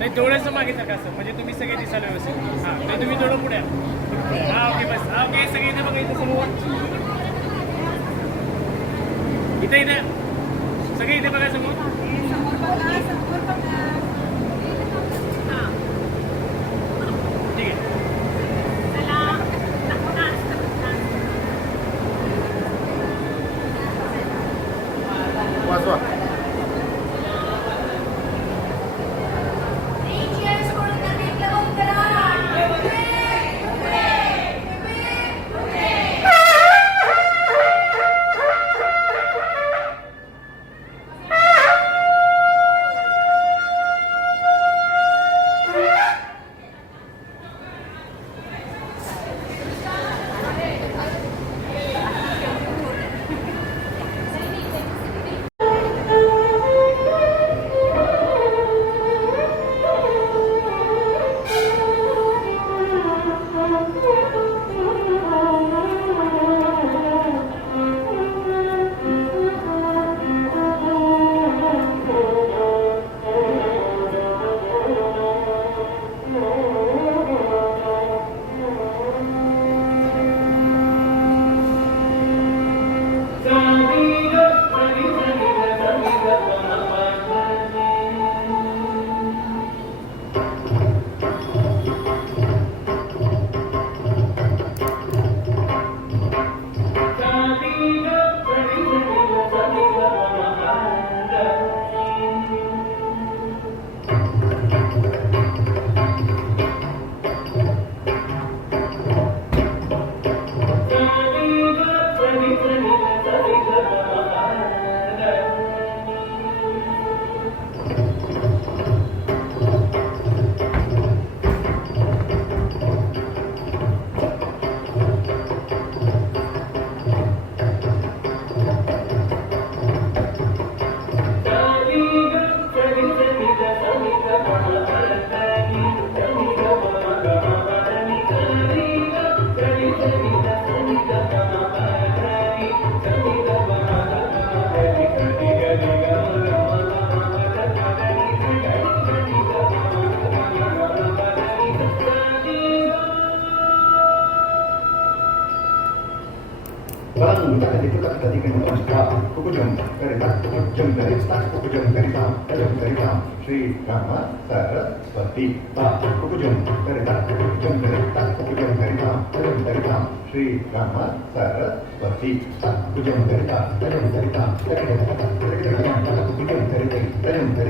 नाही थोडंसं मागे का असं म्हणजे तुम्ही सगळे दिसाल व्यवस्थित. हां तर तुम्ही थोडं पुढे हां ओके बस हां ओके सगळे इथे बघा इथे समोर इथे इथे सगळे इथे बघा समोर ठीक आहे. वाचवा. श्री राम सरस्वती श्री राम सरस्वती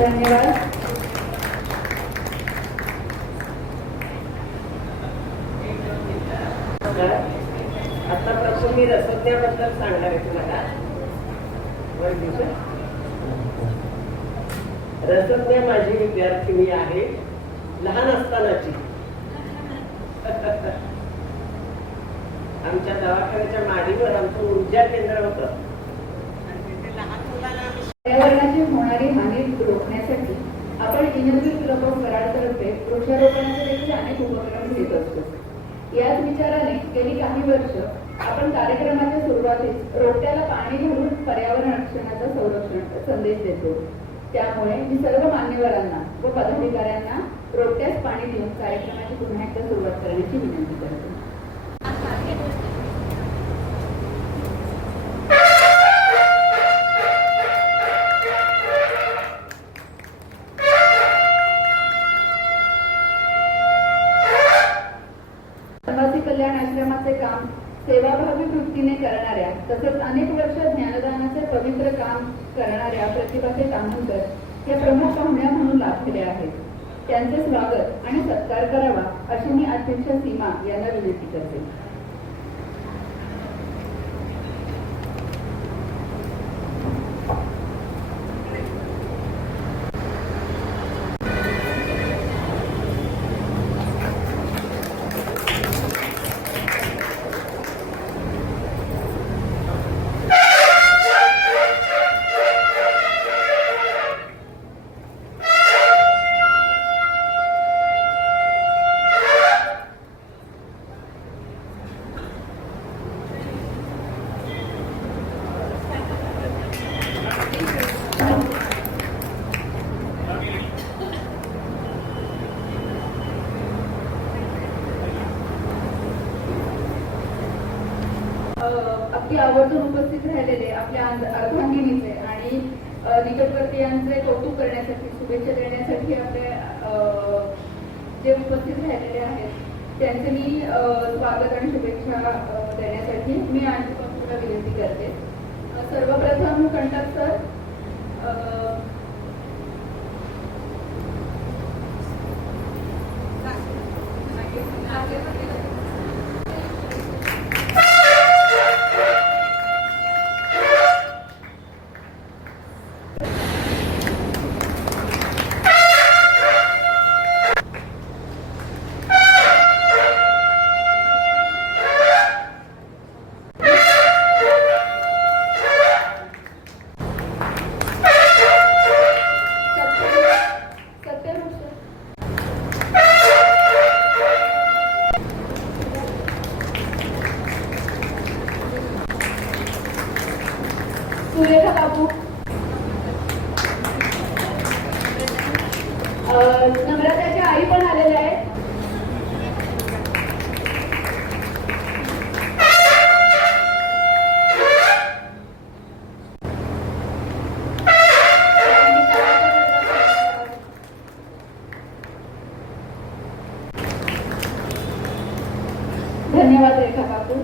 धन्यवाद. आता प्रथम मी रसोद्याबद्दल सांगणार आहे तुम्हाला. रसोद्या माझी विद्यार्थिनी आहे लहान असतानाची. आमच्या दवाखान्याच्या माडीवर आमचं ऊर्जा केंद्र होतं. पर्यावरणाची होणारी हानी रोखण्यासाठी आपण इनोव्हेटिव्ह क्लब ऑफ कराडतर्फे वृक्षारोपणाचे देखील अनेक उपक्रम घेत असतो. याच विचाराने गेली काही वर्ष आपण कार्यक्रमाच्या सुरुवातीस रोपट्याला पाणी घालून पर्यावरण रक्षणाचा संरक्षण संदेश देतो. त्यामुळे मी सर्व मान्यवरांना व पदाधिकाऱ्यांना रोपट्यास पाणी देऊन कार्यक्रमाची पुन्हा एकदा सुरुवात करण्याची विनंती करतो. कल्याण आश्रमाचे काम सेवाभावी वृत्तीने करणाऱ्या तसेच अनेक वर्ष ज्ञानदानाचे पवित्र काम करणाऱ्या प्रतिभाचे तांबूकर या प्रमुख पाहुण्या म्हणून लाभलेल्या आहेत. त्यांचे स्वागत आणि सत्कार करावा अशी मी अध्यक्ष सीमा यांना विनंती करते. अगदी आवर्जून उपस्थित राहिलेले आपल्या अर्धांगिनीचे आणि निकटवर्तीयांचे कौतुक करण्यासाठी, शुभेच्छा देण्यासाठी आपले जे उपस्थित राहिलेले आहेत त्यांचे मी स्वागत आणि शुभेच्छा देण्यासाठी मी आणखी पण विनंती करते. सर्वप्रथम कंटक सर, सुरेखा बाबू, नम्रताच्या आई पण आलेल्या आहेत. धन्यवाद रेखा बाबू.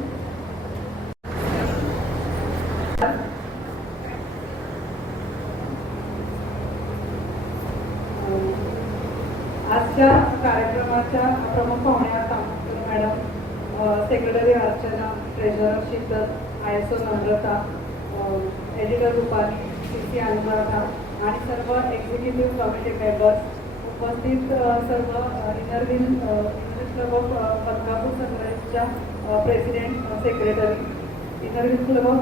आजच्या कार्यक्रमाच्या प्रमुख पाहुण्या madam, secretary Archana, treasurer Sheetal, ISO नम्रता, एडिटर रुपाली, CC अनुराधा आणि सर्व एक्झिक्युटिव्ह कमिटी मेंबर्स, उपस्थित सर्व इनरव्हील क्लब ऑफ बदलापूर संघटनेच्या president, secretary, Inner Wheel club of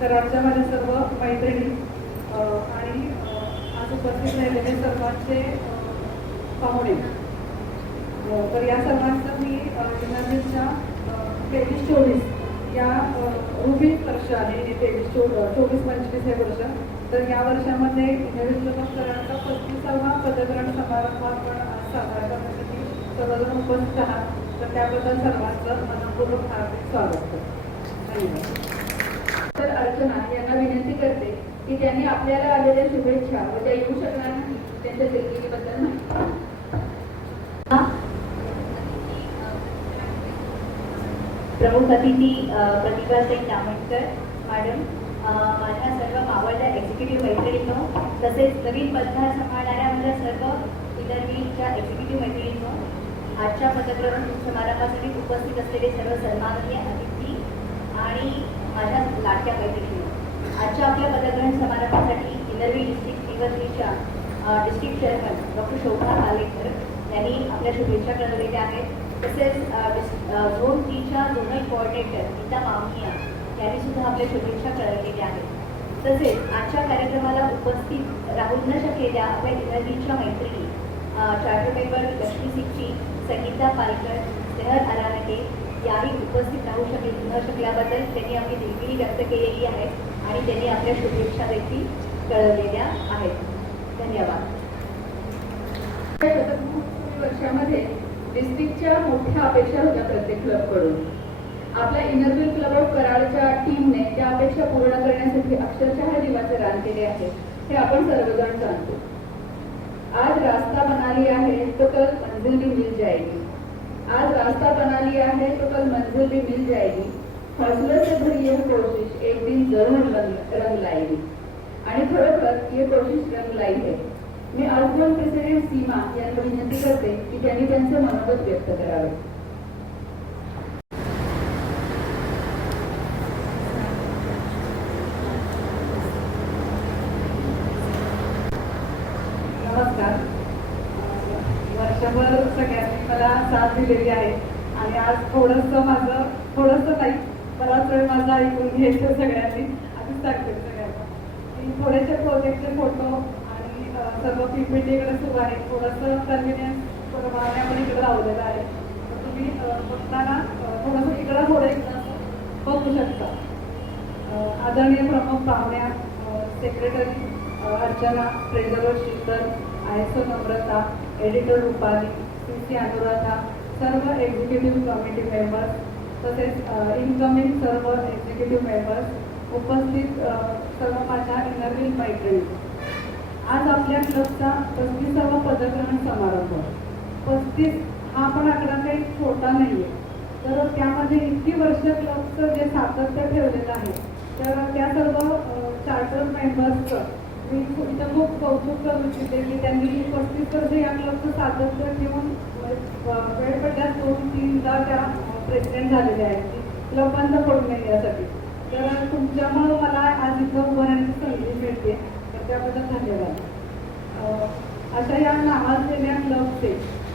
कराडच्या माझ्या सर्व मैत्रिणी आणि आज उपस्थित राहिलेले सर्वांचे पाहुणे. तर या सर्वांचं मी इनरव्हीलच्या 23-24 या रुबीक वर्ष आहे, 23-24-25 हे वर्ष. तर या वर्षामध्ये इनरव्हील क्लब ऑफ कराडचा 35वा पदग्रहण समारंभ आपण साजरा करण्यासाठी सर्वजण उपस्थित आहात. तर त्याबद्दल सर्वांचं मनपूर्वक हार्दिक स्वागत करतो. धन्यवाद. तर अर्चना यांना विनंती करते की त्यांनी आपल्याला आलेल्या शुभेच्छा व त्या येऊ शकणार नाही त्यांच्या दिलगिरीबद्दल माहिती. प्रमुख अतिथी प्रतिभाताई तामणकर मॅडम, माझ्या सर्व मावळत्या एक्झिक्युटिव्ह मैत्रिणींनो, तसेच नवीन पदभार सांभाळणाऱ्या माझ्या सर्व इनरव्हीलच्या एक्झिक्युटिव्ह मैत्रिणींनो, आजच्या पदग्रहण समारंभासाठी उपस्थित असलेले सर्व सन्माननीय अतिथी आणि माझ्या लाडक्या मैत्रिणींनो, आजच्या आपल्या पदग्रहण समारंभासाठी इनरव्हील डिस्ट्रिक्ट निवडणुकीच्या डिस्ट्रिक्ट चेअरमन डॉक्टर शोभा कालेकर यांनी आपल्या शुभेच्छा कळवलेल्या आहेत. तसेच zone 3च्या zonal coordinator Gita Mamiya यांनी सुद्धा आपल्या शुभेच्छा कळवलेल्या आहेत. तसेच आजच्या कार्यक्रमाला उपस्थित राहू न शकलेल्या आपल्या इनरव्हीलच्या मैत्रिणी, चार्टर मेंबर लक्ष्मी सिक्की, संगीता पालकर, स्नेहल अरानके याही उपस्थित राहू न शकल्याबद्दल त्यांनी आपली दिलगिरी व्यक्त केलेली आहे आणि त्यांनी आपल्या शुभेच्छा देखील कळवलेल्या आहेत. धन्यवाद. वर्षामध्ये डिस्ट्रिक्टच्या मोठ्या अपेक्षा होत्या प्रत्येक क्लबकडून. आपल्या इनरव्हील क्लब ऑफ कराडच्या टीमने त्या अपेक्षा पूर्ण करण्यासाठी अक्षरशः जीवाचे रान केले आहे हे आपण सर्वजण जाणतो. आज रास्ता बना लिया है तो कल मंजिल भी मिल जाएगी. आज रास्ता बना लिया है तो कल मंजिल भी मिल जाएगी. हौसले से भरी यह कोशिश एक दिन जरूर रंग लाएगी. आणि खरोखर ये कोशिश रंग लाई है. मी आउटगोइंग प्रेसिडेंट सीमा यांना विनंती करते की त्यांनी त्यांचे मनोगत व्यक्त करावे. नमस्कार. वर्षभर सगळ्यांनी मला साथ दिलेली आहे आणि आज थोडंसं नाही, बराच वेळ माझा ऐकून घ्यायचं सगळ्यांनी. आधीच सांगते सगळ्यांना की थोडेसे प्रोजेक्टचे फोटो आणि सर्व पीपीटी इकडे सुरू आहे. थोडंसं कन्व्हिनियन्स प्रमाणे आपण इकडे लावलेलं आहे. तर तुम्ही बघताना थोडंसं इकडं बघू शकता. आदरणीय प्रमुख पाहुण्या, secretary Archana, treasurer Sheetal, ISO नम्रता, एडिटर रुपाली, CC अनुराधा, सर्व एक्झिक्युटिव्ह कमिटी मेंबर्स, तसेच इनकमिंग सर्व एक्झिक्युटिव्ह मेंबर्स, उपस्थित सर्व माझ्या इनरव्हील मैत्रिणी. आज आपल्या क्लबचा 35वा पदग्रहण समारंभ. 35 हा पण आकडा काही छोटा नाही आहे. तर त्यामध्ये इतकी वर्ष क्लबचं जे सातत्य ठेवलेलं आहे, तर त्या सर्व चार्टर मेंबर्सचं मी इथं खूप कौतुक करू इच्छिते की त्यांनी 35 वर्ष या क्लबचं सातत्य ठेवून वेळ पडल्यास 2-3दा त्या प्रेसिडेंट झालेल्या आहेत की क्लब बंद पडू नये यासाठी. तर तुमच्यामुळं मला आज इथं उभं राहण्याची संधी मिळते, तर त्याबद्दल धन्यवाद. अशा या नावाजलेल्या क्लबचे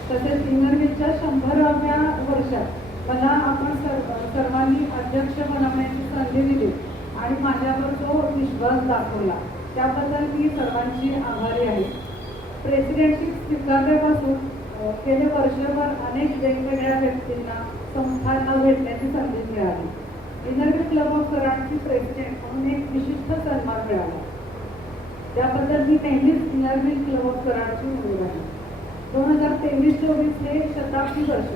तसेच इनरव्हीलच्या 100व्या वर्षात मला आपण सर्वांनी अध्यक्ष बनवण्याची संधी दिली आणि माझ्यावर जो विश्वास दाखवला त्याबद्दल मी सर्वांची आभारी आहे. प्रेसिडेंटशिप स्वीकारल्यापासून गेले वर्षभर अनेक वेगवेगळ्या व्यक्तींना, संस्थांना भेटण्याची संधी मिळाली. इनरव्हील क्लब ऑफ कराडची प्रेसिडेंट म्हणून एक विशिष्ट सन्मान मिळाला. त्याबद्दल मी नेहमीच इनरव्हील क्लब ऑफ कराडची उमेद आहे. 2023-24 हे शताब्दी वर्ष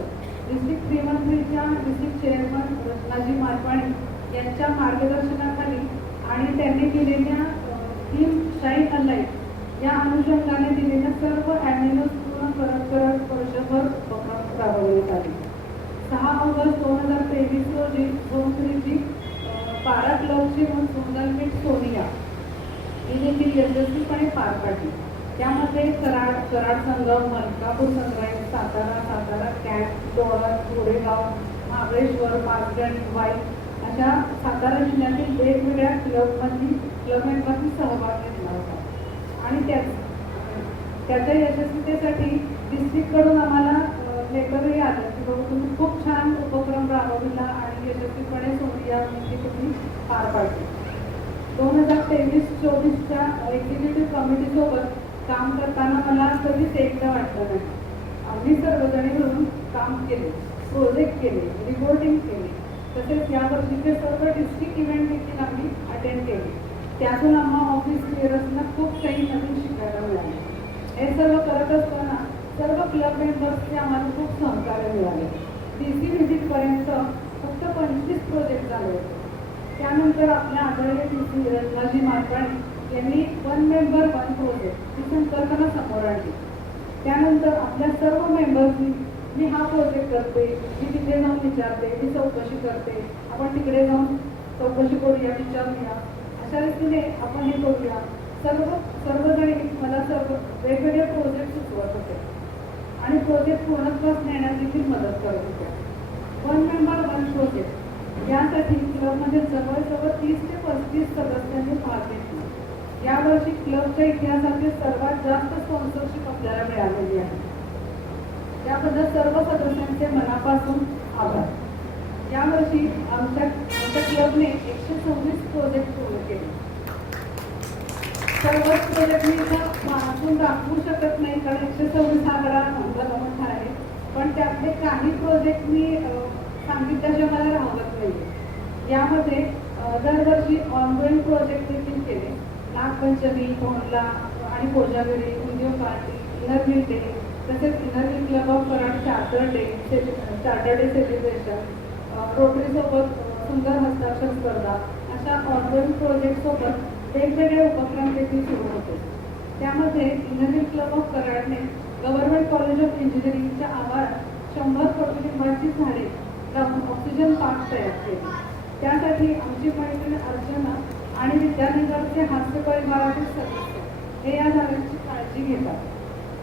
district 313च्या district chairman Ratnaji Marwari यांच्या मार्गदर्शनाखाली आणि त्यांनी दिलेल्या थीम शाईन अ लाईट या अनुषंगाने दिलेल्या सर्व ॲम्युनिटीज पूर्ण करत वर्षभर उपक्रम राबवण्यात आले. 6 ऑगस्ट 2023 रोजी झोन 3ची 12 क्लबची सोनल मीट सोनिया ही देखील यशस्वीपणे पार पाडली. त्यामध्ये कराड संगम, मलकापूर संग्राम, सातारा कॅम्प, डोळा, गोरेगाव, महाबळेश्वर, पाचगण, वाई अशा सातारा जिल्ह्यातील वेगवेगळ्या क्लब मेंबरनी सहभाग घेतला होता. आणि त्याच्या यशस्वीतेसाठी डिस्ट्रिक्टकडून आम्हाला लेटरही आलं की बाबा तुम्ही खूप छान उपक्रम राबवला आणि यशस्वीपणे सोनिया तुम्ही पार पाडली. 2023-24च्या एक्झिक्युटिव्ह कमिटीसोबत काम करताना मला कधीच एकटं वाटलं नाही. आम्ही सर्वजणी मिळून काम केले, प्रोजेक्ट केले, रिपोर्टिंग केले. तसेच यावर्षीचे सर्व डिस्ट्रिक्ट इव्हेंट देखील आम्ही अटेंड केले. त्यातून आम्हा ऑफिस क्लिअरन्सना खूप काही नवीन शिकायला मिळाले. हे सर्व करत असताना सर्व क्लब मेंबर्सचे आम्हाला खूप सहकार्य मिळाले. DC व्हिजिटपर्यंत फक्त 25 प्रोजेक्ट झाले होते. त्यानंतर आपल्या आदरणीय DC रत्नाजी मारवाणी यांनी 1 मेंबर 1 प्रोजेक्ट ही संकल्पना समोर आणली. त्यानंतर आपल्या सर्व मेंबर्सनी मी हा प्रोजेक्ट करते, मी तिथे जाऊन विचारते, मी चौकशी करते, आपण तिकडे जाऊन चौकशी करूया, विचारूया, अशा रीतीने आपण हे करूया. सर्वजणी मला सर्व वेगवेगळे प्रोजेक्ट सुचवत होते आणि प्रोजेक्ट पूर्णत्वास नेण्यास देखील मदत करत होत्या. 1 मेंबर 1 प्रोजेक्ट यासाठी क्लबमध्ये जवळजवळ 30 ते 35 सदस्यांनी भाग घेतला. यावर्षी क्लबच्या इतिहासातील सर्वात जास्त स्पॉन्सरशिप आपल्याला मिळालेली आहे. त्याबद्दल सर्व सदस्यांचे मनापासून आभार. यावर्षी आमच्या क्लबने 126 प्रोजेक्ट पूर्ण केले. सर्वच प्रोजेक्ट मी इथं वाचून दाखवू शकत नाही कारण 126 आकडा मोठा आहे. पण त्यातले काही प्रोजेक्ट मी सांगितल्याशिवाय मला राहत नाही. यामध्ये दरवर्षी ऑनगोईंग प्रोजेक्ट देखील केले. नागपंचमी, तोंडला आणि कोजागिरी, उद्योग पार्टी, इनरव्हील डे, तसेच Inner Wheel club of Karad charter day celebration, रोटरीसोबत सुंदर हस्ताक्षर स्पर्धा अशा ऑनगोईंग प्रोजेक्टसोबत वेगवेगळे उपक्रम देखील सुरू होते. त्यामध्ये इनरव्हील क्लब ऑफ कराडने गव्हर्नमेंट कॉलेज ऑफ इंजिनिअरिंगच्या आवारात 100 कडुलिंबाची झाडे लावून ऑक्सिजन पार्क तयार केले. त्यासाठी आमची मैत्रीण अर्चना आणि विद्यानगरचे हास्य परिवारातील सदस्य हे या झाडांची काळजी काळजी घेतात.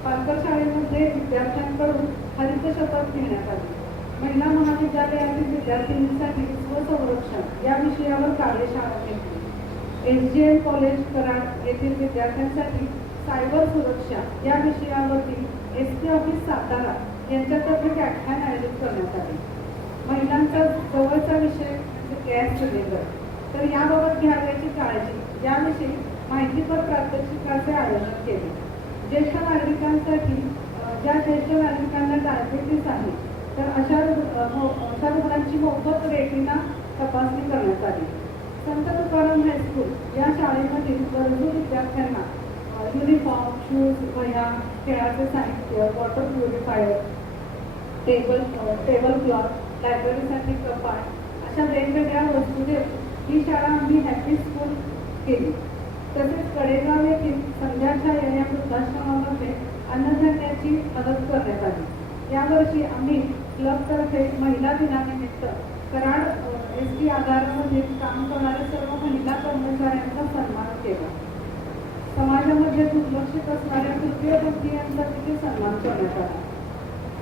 पालकर शाळेमध्ये विद्यार्थ्यांकडून हरित शपथ घेण्यात आली. महिला महाविद्यालयातील विद्यार्थिनींसाठी स्वसंरक्षण या विषयावर कार्यशाळा घेतली. SGN कॉलेज कराड येथील विद्यार्थ्यांसाठी सायबर सुरक्षा या विषयावरती ST ऑफिस सातारा यांच्यातर्फे व्याख्यान आयोजित करण्यात आले. महिलांचा जवळचा विषय म्हणजे गॅस सिलेंडर, तर याबाबत घ्यावयाची काळजी याविषयी माहितीपर प्रात्यक्षिकाचे आयोजन केले. ज्येष्ठ नागरिकांसाठी ज्या ज्येष्ठ नागरिकांना डायबेटीस आहे तर अशा रुग्णांची मोफत रेटिना तपासणी करण्यात आली. संत तुकाराम हायस्कूल या शाळेमधील गरजू विद्यार्थ्यांना युनिफॉर्म, शूज, वह्या, खेळाचे साहित्य, वॉटर प्युरिफायर, टेबल क्लॉथ, लायब्ररीसाठी कपाट अशा वेगवेगळ्या वस्तू देऊन ही शाळा आम्ही हॅपी स्कूल केली. तसेच कडेगाव येथील संध्याच्या या वृद्धाश्रमामध्ये अन्नधान्याची मदत करण्यात आली. यावर्षी आम्ही क्लबतर्फे महिला दिनानिमित्त कराड ST आधारामध्ये काम करणाऱ्या सर्व महिला कर्मचाऱ्यांचा सन्मान केला. समाजामध्ये दुर्लक्षित असणाऱ्या तृतीयपंथीयांचा तिथे सन्मान करण्यात आला.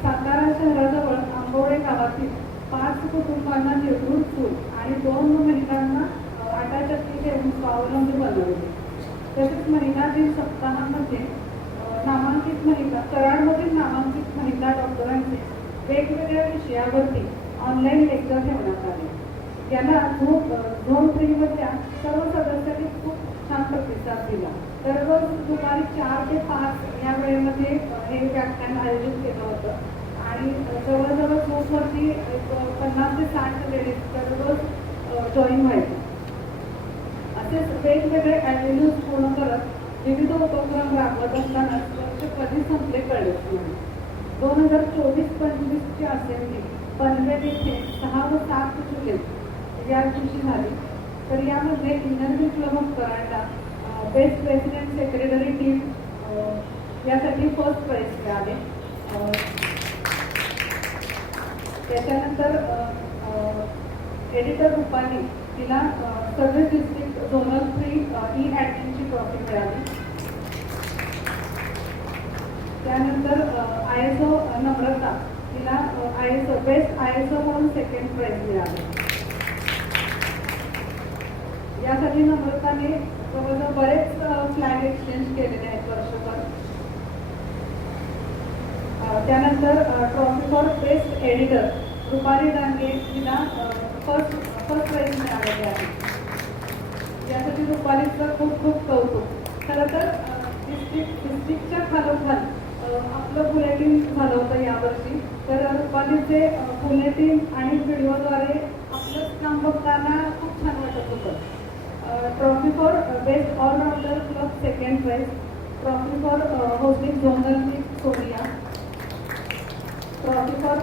सातारा शहराजवळ आंबोळे गावातील 5 कुटुंबांना निर्गुण चूल आणि 2 महिलांना आटाचक्की देऊन स्वावलंबी बनवले. तसेच महिला दिन सप्ताहामध्ये नामांकित महिला कराडमधील नामांकित महिला डॉक्टरांचे वेगवेगळ्या विषयावरती ऑनलाईन लेक्चर ठेवण्यात आले. याला झोन 3 मधल्या सर्व सदस्यांनी खूप छान प्रतिसाद दिला. तर रोज दुपारी 4 ते 5 या वेळेमध्ये हे व्याख्यान आयोजित केलं होतं आणि जवळजवळ झोनवरती 50 ते 60 लेडीज दररोज जॉईन व्हायचे. असेच वेगवेगळे ॲव्हेन्यूज पूर्ण करत विविध उपक्रम राबवत असताना वर्ष कधी संपले कळलेच नाही. 2024-25ची असेंब्ली पनवेल येथे 6 व 7 जुलै या दिवशी झाली. तर यामध्ये इनर क्लब ऑफ कराडला बेस्ट प्रेसिडेंट सेक्रेटरी टीम यासाठी फर्स्ट प्राइज मिळाले. त्याच्यानंतर एडिटर रुपाली तिला सर्व्हिस डिस्ट्रिक्ट झोनल 3 ॲडमिनची ट्रॉफी मिळाली. त्यानंतर ISO नम्रता तिला बेस्ट ISO म्हणून सेकंड प्राइज मिळाले. यासाठी नम्रताने जवळजवळ बरेच फ्लॅग एक्सचेंज केलेले आहेत वर्षभर. त्यानंतर trophy for best editor Rupali Dange तिला फर्स्ट प्राइज मिळालेले आहे. यासाठी रुपालीचं खूप खूप कौतुक. खरं तर डिस्ट्रिक्टच्या खालोखाल आपलं बुलेटिन झालं होतं यावर्षी. तर रुपालीचे बुलेटिन आणि व्हिडिओद्वारे आपलंच काम बघताना खूप छान वाटत होतं. Trophy for best all rounder club second prize, trophy for hosting zonal league Sonia, trophy for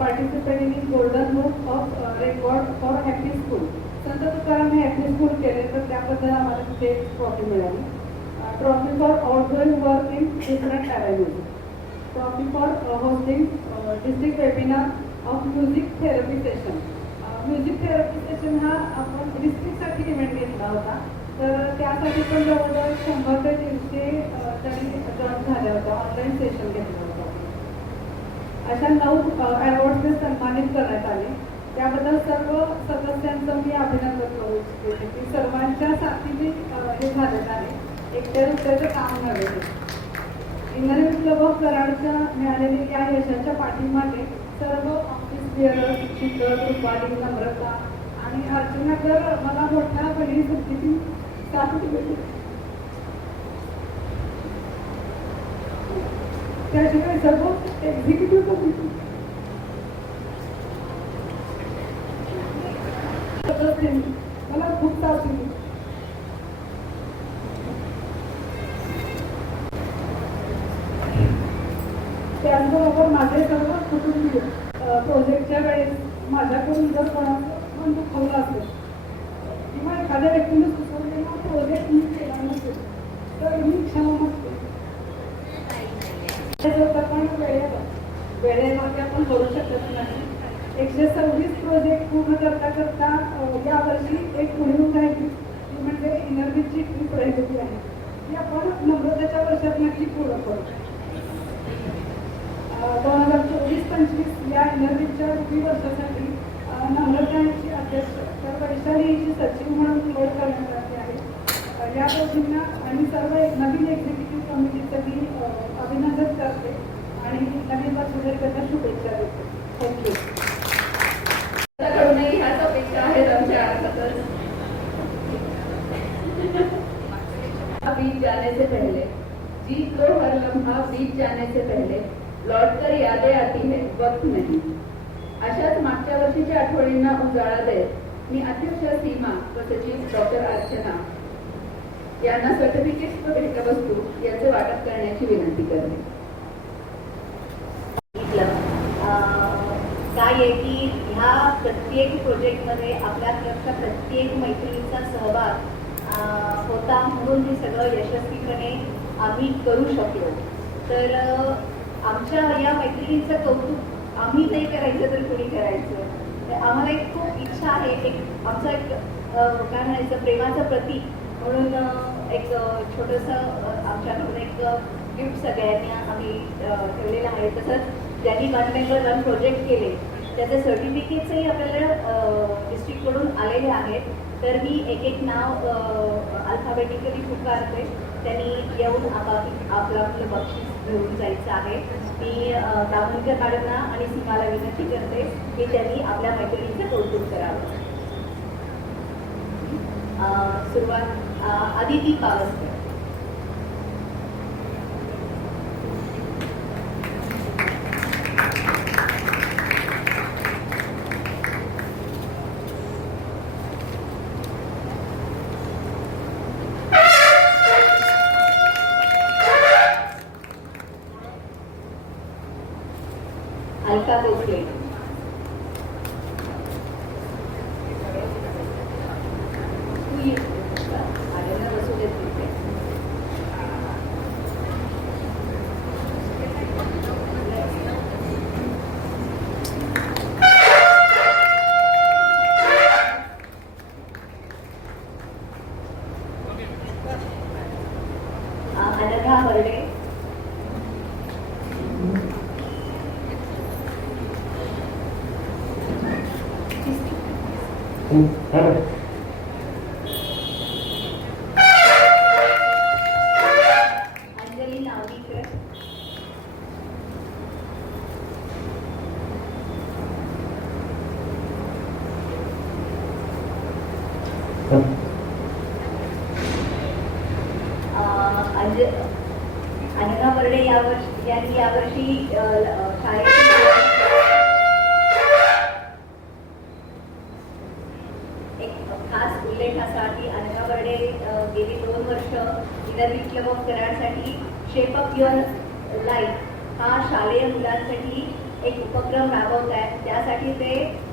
participating in golden book of record for happy school. Sant Tukaram हे हॅपी स्कूल केले तर त्याबद्दल आम्हाला तिथे ट्रॉफी मिळाली. Trophy for outgoing work in different avenues, trophy for hosting district webinar of music therapy session. Music therapy session हा आपण डिस्ट्रिक्टसाठी event घेतला होता. तर त्यासाठी पण जवळजवळ 100 ते 150 तरी जॉईन झाल्या होत्या. ऑनलाईन सेशन घेतलं होतं. अशा 9 अवॉर्ड्सने सन्मानित करण्यात आले. त्याबद्दल सर्व सदस्यांचं मी अभिनंदन करू इच्छिते की सर्वांच्या साथीने हे झालेलं आहे. एकट्याचं काम नव्हे. इनर क्लब ऑफ कराडच्या मिळालेल्या या यशाच्या पाठीमागे सर्व ऑफिस बिअरर, शिक्षक, रुपाली, नम्रता आणि अर्चना तर मला मोठ्या बहिणीसारखी ती साथ दिली. त्याशिवाय सर्व एक्झिक्युटिव्ह कमिटी मला खूप साथ दिली. त्याचबरोबर माझे सर्व कुटुंबीय प्रोजेक्टच्या वेळेस माझ्याकडून जर कोणाचं मन दुखवलं असेल किंवा एखाद्या व्यक्तीने सुचवलेला प्रोजेक्ट मी केला नसेल तर मी क्षमा मागते. पण वेळेवरती आपण करू शकत नाही. 126 प्रोजेक्ट पूर्ण करता करता यावर्षी एक मोहीम राहिली ती म्हणजे इनरविची ट्रिप राहिलेली आहे. ती आपण नम्रतेच्या वर्षात नक्की पूर्ण करू. 2024-25 या इनरव्हीच्या रुपी वर्षासाठी नम्रताची अध्यक्ष तर वैशाली यांची सचिव म्हणून निवड करण्यात आली आहे. या दोघींना आणि सर्व नवीन एक्झिक्युटिव्ह कमिटीचं मी अभिनंदन करते आणि नवीन वर्षाकरिता शुभेच्छा देते. थँक्यू. कडूनही ह्याच अपेक्षा आहेत आमच्या अर्थातच. बीत जाने से पहले जीत लो हर लम्हा बीत जाने से पहले लौट कर यादें आती है वक्त नहीं. अशाच मागच्या वर्षीच्या आठवणींना उजाळा देत मी अध्यक्ष सीमा व सचिव डॉक्टर अर्चना यांना सर्टिफिकेट्स व भेटवस्तू याचे वाटप करण्याची विनंती करते. काय आहे की ह्या प्रत्येक प्रोजेक्टमध्ये आपल्या क्लबच्या प्रत्येक मैत्रिणींचा सहभाग होता म्हणून हे सगळं यशस्वीपणे आम्ही करू शकलो. तर आमच्या या मैत्रिणींचं कौतुक आम्ही नाही करायचं तर कोणी करायचं. तर आम्हाला एक खूप इच्छा आहे, एक आमचं एक काय म्हणायचं प्रेमाचं प्रतीक म्हणून एक छोटंसं आमच्याकडून एक गिफ्ट सगळ्यांनी आम्ही ठेवलेलं आहे. तसंच ज्यांनी 1 मेंबर 1 प्रोजेक्ट केले त्याचे सर्टिफिकेट्सही आपल्याला डिस्ट्रिक्टकडून आलेले आहेत. तर मी एक नाव अल्फाबेटिकली पुकारते, त्यांनी येऊन आपलं बक्षीस घेऊन जायचं आहे. मी दामोदर मॅडमना आणि सीमाला विनंती करते की त्यांनी आपल्या मैत्रिणींचं कौतुक करावं. सुरुवात आदिती पावसकर. अलका भोसले. आलेला बसू देत तिथे. अनघा हरडे. अंजली नावलीकर. अनघा बर्डे यावर्षी शाळेत एक खास उल्लेखासाठी अनघा बर्डे गेली 2 वर्ष इनरव्ही क्लब ऑफ कराडसाठी शेप अप युअर लाईफ हा शालेय मुलांसाठी एक उपक्रम राबवत आहेत. त्यासाठी ते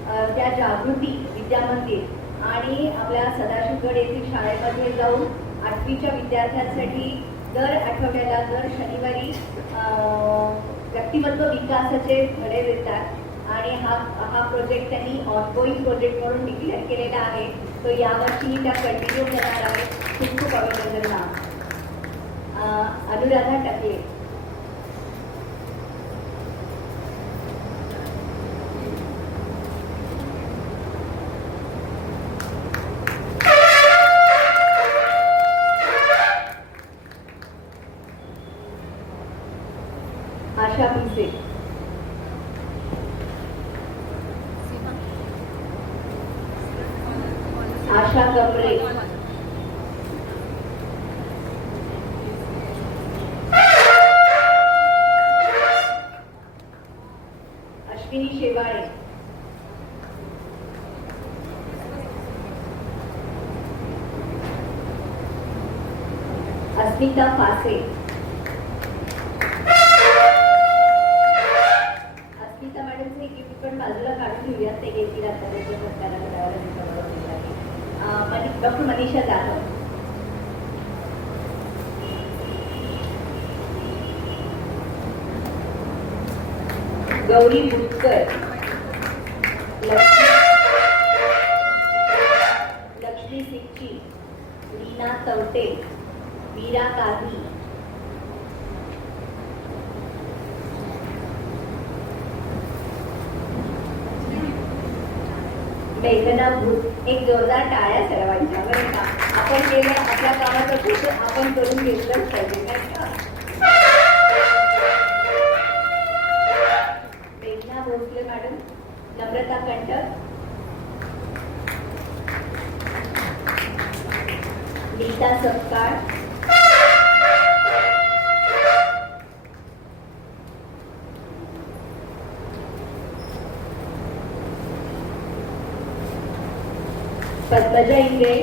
त्या जागृती विद्यामंदिर आणि आपल्या सदाशिवगड येथील शाळेमध्ये जाऊन 8वीच्या विद्यार्थ्यांसाठी दर आठवड्याला दर शनिवारी व्यक्तिमत्व विकासाचे धडे देतात आणि हा प्रोजेक्ट त्यांनी ऑनगोईंग प्रोजेक्ट म्हणून डिक्लेअर केलेला आहे. तो यावर्षी त्या कंटिन्यू करणार आहे. खूप खूप अभिनंदन. अनुराधा टकले. आशा भिसे. आशा कमरे. अश्विनी शेवाळे. अस्मिता फासे. अस्मिता मॅडमचे गिफ्ट पण बाजूला काढून घेऊयात, ते घेतील आता त्याच्या सरकारला डॉक्टर मनीषा जाधव. गौरी बुटकर. लक्ष्मी सिक्ची. लीना तवटे. मीरा काझी, मेघना भूत. एक जोरदार टाळ्या सर्वांच्या बरं का. आपण केलं आपल्या कामाचं खूप आपण करून घेतलंच पाहिजे नाही का. मेघना भोसले मॅडम, नम्रता कंटक, नीता सपकाळ, पद्मजा इंगळे,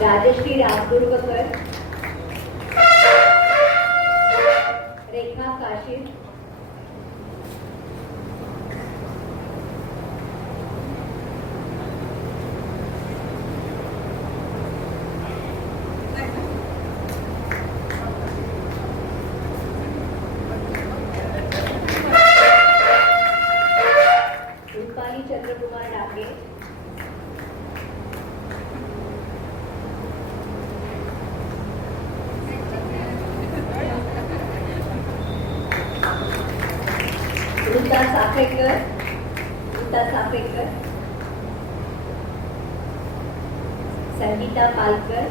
राजश्री रामदुर्गकर, रेखा काशीर, रुपाली चंद्रकुमार डाके, ऋता सापेकर, संगीता पालकर,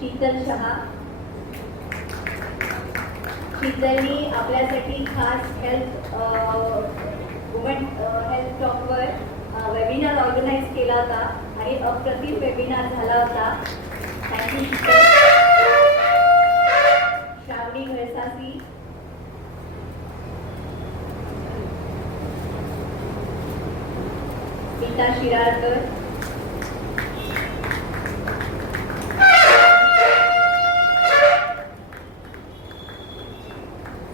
शीतल शहा. शीतलनी आपल्यासाठी खास हेल्थ वुमन हेल्थ टॉकवर वेबिनार ऑर्गनाईज केला होता आणि अप्रतिम वेबिनार झाला होता. थँक्यू शीतल. श्रावणी घळसासी, नीता शिराळकर,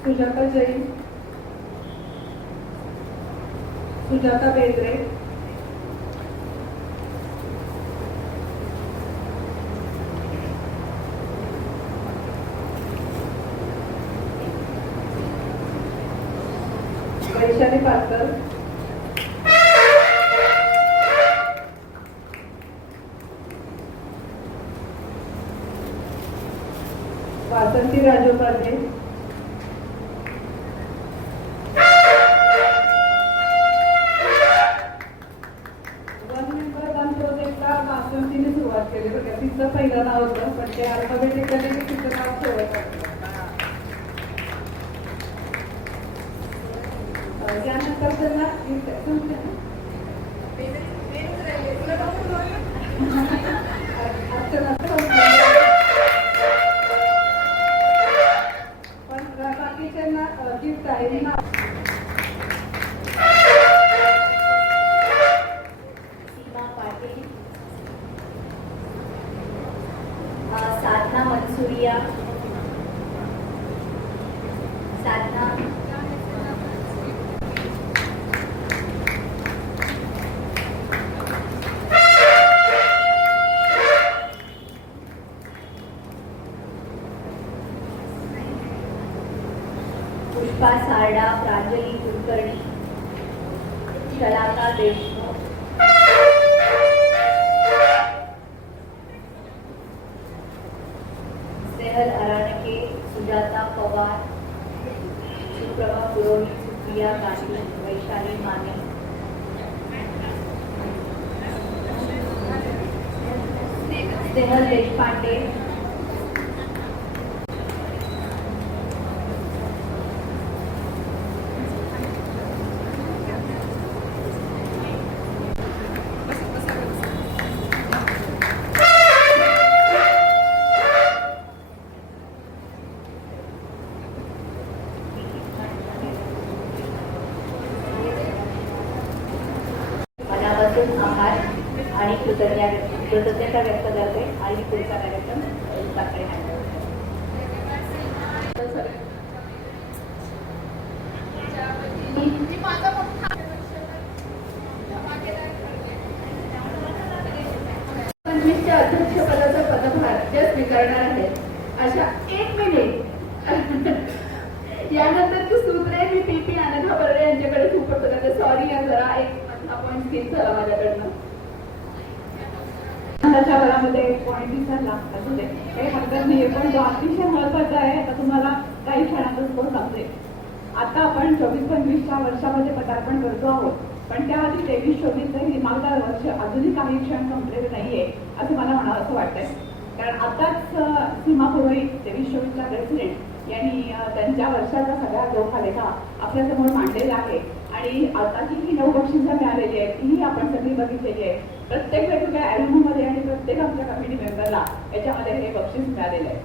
सुजाता जैन, सुजाता बेंद्रे, वैशाली पाटकर, वासंती राजोपाध्ये, वासंतीने सुरुवात केली बघा. तिचं पहिलं नाव होतं पण ते अल्फाबेटिकली तिचं नाव ठेवत यानंतर त्यांना पण बाकीच्यांना गिफ्ट आहे ना. सीमा पाटील, साधना मनसुरिया, साधना, पुष्पा सारडा, प्रांजली कुलकर्णी, शलाका देशमुख, स्नेहल अराणके, सुजाता पवार, सुप्रभा पुरोहित, सुप्रिया गांधी, वैशाली माने, स्नेहल देशपांडे, मनापासून आभार आणि कृतज्ञता व्यक्त करते आणि पुढचा कार्यक्रम साखरे पंचवीसच्या अध्यक्षपदाचा पदभार ज्या स्वीकारणार एक मिनिट. यानंतरची सूत्रे मी पीपी अनघा बर्डे यांच्याकडे सुपूर्द करते. सॉरी जरा एक पॉईंट स्किप झाला माझ्याकडनं. त्याच्या घरामध्ये पॉईंट विसरला असू दे, काही हरकत नाही. पण जो अतिशय महत्वाचा आहे आता तुम्हाला काही क्षणातच तो समजेल. आता आपण 24-25च्या वर्षामध्ये पदार्पण करतो आहोत, पण त्याआधी 23-24 हे दिमागदार वर्ष अजूनही काही क्षण संपलेले नाहीये असं मला म्हणावं असं वाटतंय. कारण आताच सीमा पुरोहित 23-24च्या प्रेसिडेंट यांनी त्यांच्या वर्षाचा सगळा लेखा आपल्यासमोर मांडलेला आहे. आणि आताची ही 9 बक्षिसं मिळालेली आहेत ही आपण सगळी बघितलेली आहे. प्रत्येक वेगवेगळ्या ॲल्बममध्ये आणि प्रत्येक आमच्या कमिटी मेंबरला याच्यामध्ये हे बक्षीस मिळालेलं आहे.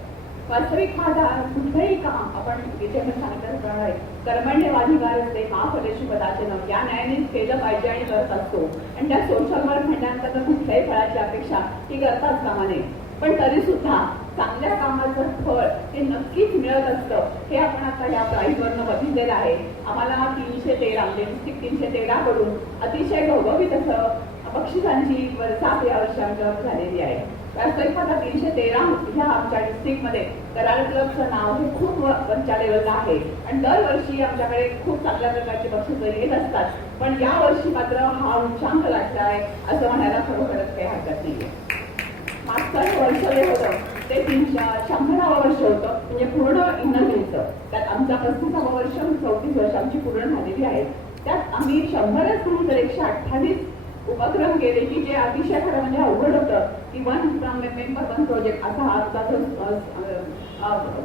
वास्तविक माझा कुठलंही काम आपण इथे पण सांगितल्याप्रमाणे कर्मण्यवाधिकार असते महाफलेशी पदाचे नाव या न्यायाने केलं पाहिजे आणि करत असतो. आणि त्या सोशल वर्क म्हणण्यानंतर कुठल्याही फळाची अपेक्षा ही करताच कामा नये. पण तरी सुद्धा चांगल्या कामाचं फळ हे नक्कीच मिळत असतं हे आपण आता या प्राईजवरनं बघितलेलं आहे. आम्हाला 313 म्हणजे 313 कडून अतिशय घवघवीत असं बक्षिसांची साथ या वर्षी आमच्यावर झालेली आहे. वास्तविक आता 313 ह्या आमच्या डिस्ट्रिक्टमध्ये कराड क्लबचं नाव हे खूप वरच्या लेवलला आहे. आणि दरवर्षी आमच्याकडे खूप चांगल्या प्रकारचे बक्षीस येत असतात. पण या वर्षी मात्र हा उच्चांक गाठला आहे असं म्हणायला खरोखरच काही हरकत नाहीये. मागचं वर्ष जे होतं ते 100वे वर्ष होतं म्हणजे पूर्ण इंग्रजीचं. त्यात आमचा 35वा वर्ष 34 वर्ष आमची पूर्ण झालेली आहेत. त्यात आम्ही 100च नाही तर 128 उपक्रम केले की जे अतिशय खरं म्हणजे अवघड होतं की वन मेंबर वन प्रोजेक्ट असा आमचा जो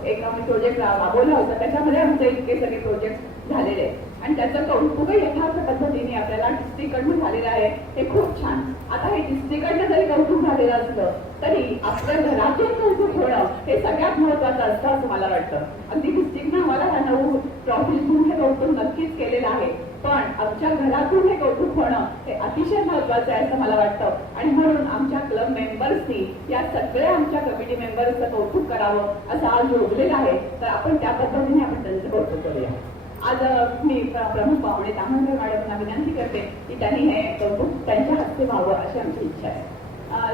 एक आम्ही प्रोजेक्ट राबवला होता त्याच्यामध्ये आमचे इतके सगळे प्रोजेक्ट झालेले आहेत. आणि त्याचं कौतुकही यथार्थ पद्धतीने आपल्याला डिस्ट्रिक्टकडून झालेलं आहे हे खूप छान. आता हे डिस्ट्रिक्टकडनं जरी कौतुक झालेलं असलं तरी आपल्या घरातून कौतुक होणं हे सगळ्यात महत्वाचं असतं असं मला वाटतं. अगदी डिस्ट्रिक्टनं मला ह्या 9 ट्रॉफीजून हे कौतुक नक्कीच केलेलं आहे. पण आमच्या घरातून हे कौतुक होणं हे अतिशय महत्वाचं आहे असं मला वाटतं. आणि म्हणून आमच्या क्लब मेंबर्सनी या सगळ्या आमच्या कमिटी मेंबर्सचं कौतुक करावं असं आज योजलेलं आहे. तर आपण त्या पद्धतीने आपण त्यांचं कौतुक करूया. आज मी प्रमुख पाहुणे तामणकर मॅडमना विनंती करते की त्यांनी हे कौतुक त्यांच्या हस्ते व्हावं अशी आमची इच्छा आहे.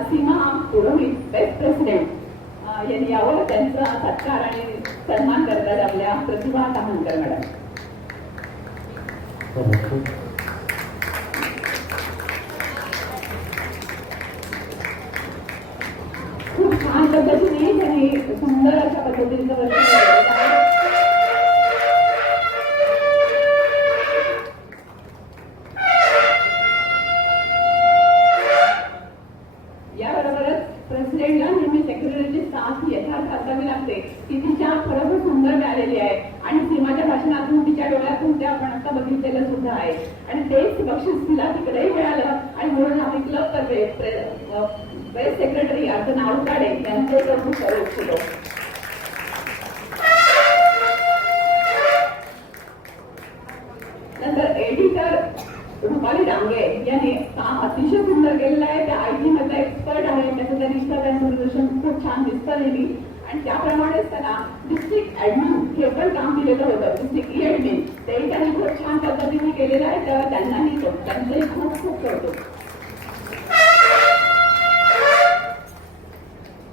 सीमा पुरोहित बेस्ट प्रेसिडेंट यांनी यावं त्यांचा सत्कार आणि सन्मान करतात आपल्या प्रतिभा तामणकर मॅडम. खूप छान पद्धतीने त्यांनी सुंदर अशा पद्धतीचं वर्ष केलेलं आहे. याबरोबरच प्रेसिडेंटला नेहमी सेक्रेटरीची साथ यथार्थ असावी लागते की तिच्या खरोखर सुंदर मिळालेली आहे. आणि सीमाच्या भाषणातून तिच्या डोळ्यातून ते आपण आता बघितलेलं सुद्धा आहे. आणि तेच बक्षीस तिला तिकडेही मिळालं. आणि म्हणून आम्ही क्लब तर्फे बेस्ट सेक्रेटरी अर्थ नावकाडे यांचे कौतुक करू इच्छितो. नंतर एडिटर रुपाली डांगे यांनी काम अतिशय सुंदर केलेलं आहे. त्या IT मध्ये एक्सपर्ट आहे. त्याचं त्या निष्ठा दूरदर्शन खूप छान दिसतं नेहमी. आणि त्याप्रमाणेच त्यांना डिस्ट्रिक्ट ऍडमिन हे पण काम दिलेलं होतं. डिस्ट्रिक्ट ऍडमिन तेही त्यांनी खूप छान पद्धतीने केलेलं आहे. तर त्यांनाही त्यांचंही खूप खूप कौतुक.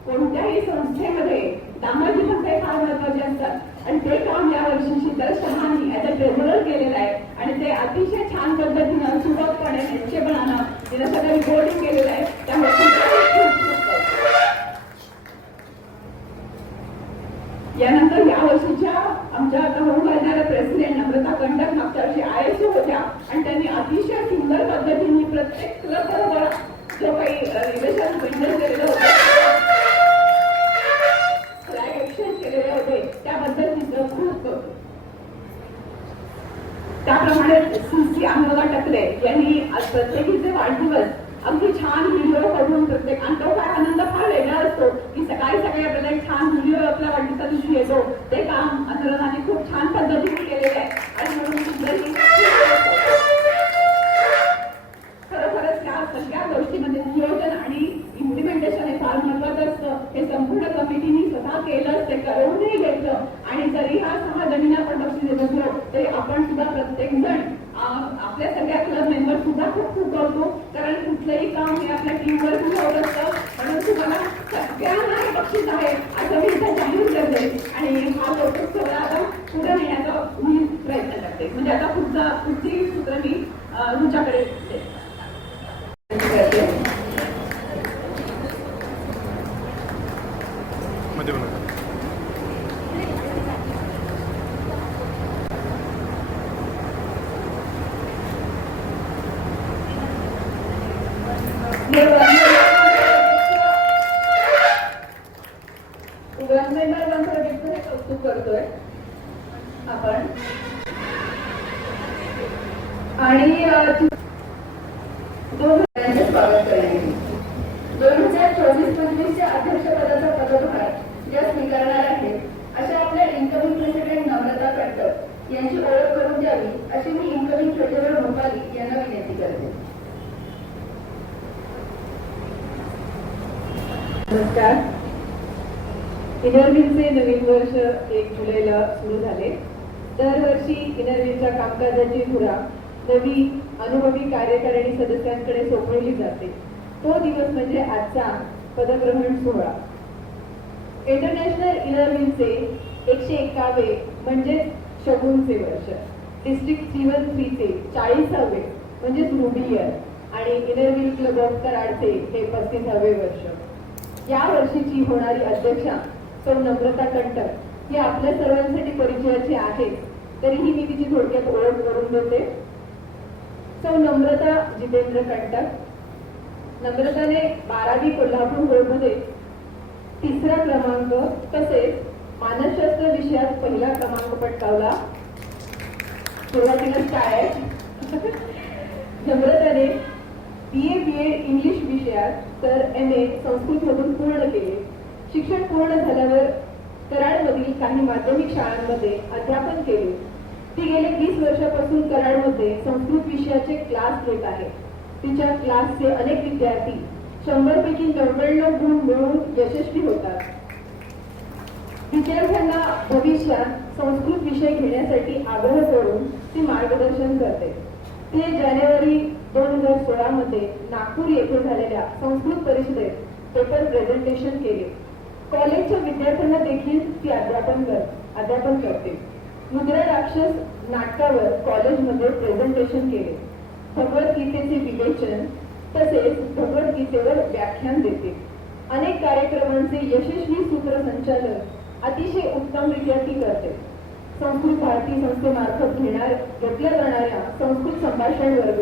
कोणत्याही संस्थेमध्ये दामाजी संस्थे फार महत्वाचे असतात आणि ते काम या वर्षी Sheetal Sawhney as a treasurer केलेलं आहे. आणि ते अतिशय छान पद्धतीनं सुबकपणे निश्चयपणानं तिनं सगळं रिपोर्टिंग केलेलं आहे. त्यामुळे यानंतर या वर्षीच्या आमच्या आता होऊन राहणाऱ्या प्रेसिडेंट नम्रता कंटक मागच्या वर्षी ISO होत्या आणि त्यांनी अतिशय सुंदर पद्धतीने प्रत्येक क्लब बरोबर जो काही रिलेशन मेंटेन केलेलं होतं फ्लॅग एक्सचेंज केलेले होते त्याबद्दल तिचं खूप कौतुक. त्याप्रमाणे CC अनुराधा टकले यांनी आज प्रत्येकीचे वाढदिवस अगदी छान व्हिडिओ करून प्रत्येक आणि तो काय आनंद फार वेगळा असतो की सकाळी सकाळी आपल्याला एक छान व्हिडिओ आपल्या वाढदिवसा दिवशी येतो. ते काम अनुराधाने खूप छान पद्धतीने केलेलं आहे. आणि म्हणून खरोखरच त्या सगळ्या गोष्टीमध्ये नियोजन आणि इम्प्लिमेंटेशन हे फार महत्वाचं असतं. हे संपूर्ण कमिटीने स्वतः केलं ते करूनही घेतलं. आणि जरी ह्या 6 जणींना आपण बक्षीस देत असलो तरी आपण सुद्धा प्रत्येक जण आपल्या सगळ्या क्लब मेंबर सुद्धा खूप खूप करतो. कारण कुठलंही काम हे आपल्या टीमवर होत असतं. म्हणून तुम्हाला सगळ्यांना हे बक्षीस आहे असं मी इथं जाहीर करते. आणि तुमच्याकडे करते. मध्ये बोला. कौतुक करतोय आपण आणि स्वागत करेन. 2024-25च्या अध्यक्षपदाचा पदभार ज्या स्वीकारणार आहेत अशा आपल्या इन्कमिंग प्रेसिडेंट नम्रता कट्टक यांची ओळख करून द्यावी अशी मी इन्कमिंग ट्रेझरर रुपाली यांना विनंती करते. नमस्कार. इनरव्हीलचे नवीन वर्ष 1 जुलैला सुरू झाले. दरवर्षी इनरव्हीलच्या कामकाजाची धुरा नवी अनुभवी कार्यकारिणी सदस्यांकडे सोपवली जाते. तो दिवस म्हणजे आजचा पदग्रहण सोहळा. इंटरनॅशनल इनरव्हीलचे 101वे म्हणजेच शगुनचे वर्ष, डिस्ट्रिक्ट 313चे 40वे म्हणजेच रुबी इयर आणि इनरव्हील क्लब ऑफ कराडचे हे 35वे वर्ष. या वर्षीची होणारी अध्यक्षा सौ नम्रता कंटक ही आपल्या सर्वांसाठी परिचयाची आहे, तरीही मी तिची थोडक्यात ओळख करून देते. सौ नम्रता जितेंद्र कंटक. नम्रताने 12वी कोल्हापूर बोर्डमध्ये 3रा क्रमांक तसेच मानसशास्त्र विषयात 1ला क्रमांक पटकावला. सुरुवातीलाच काय आहे. नम्रताने BA BEd इंग्लिश विषयात तर MA संस्कृतमधून पूर्ण केले. शिक्षण पूर्ण झाल्यावर कराडमधील काही माध्यमिक शाळांमध्ये अध्यापन केले. ती गेले 20 वर्षापासून कराडमध्ये संस्कृत विषयाचे क्लास घेत आहे. तिच्या क्लासचे अनेक विद्यार्थी 100 पैकी 99 गुण मिळवून यशस्वी होतात. विद्यार्थ्यांना भविष्यात संस्कृत विषय घेण्यासाठी आग्रह करून ती मार्गदर्शन करते. ते जानेवारी 2016 मध्ये नागपूर येथे झालेल्या संस्कृत परिषदेत पेपर प्रेझेंटेशन केले. कॉलेजच्या विद्यार्थ्यांना देखील ती अध्यापन करते. मुद्रा राक्षस नाटकावर कॉलेजमध्ये प्रेझेंटेशन केले. भगवद्गीतेचे विवेचन तसेच भगवद्गीतेवर व्याख्यान देते. अनेक कार्यक्रमांचे यशस्वी सूत्रसंचालन अतिशय उत्तमरित्या ती करते. संस्कृत भारती संस्थेमार्फत घेतल्या जाणाऱ्या संस्कृत संभाषण वर्ग,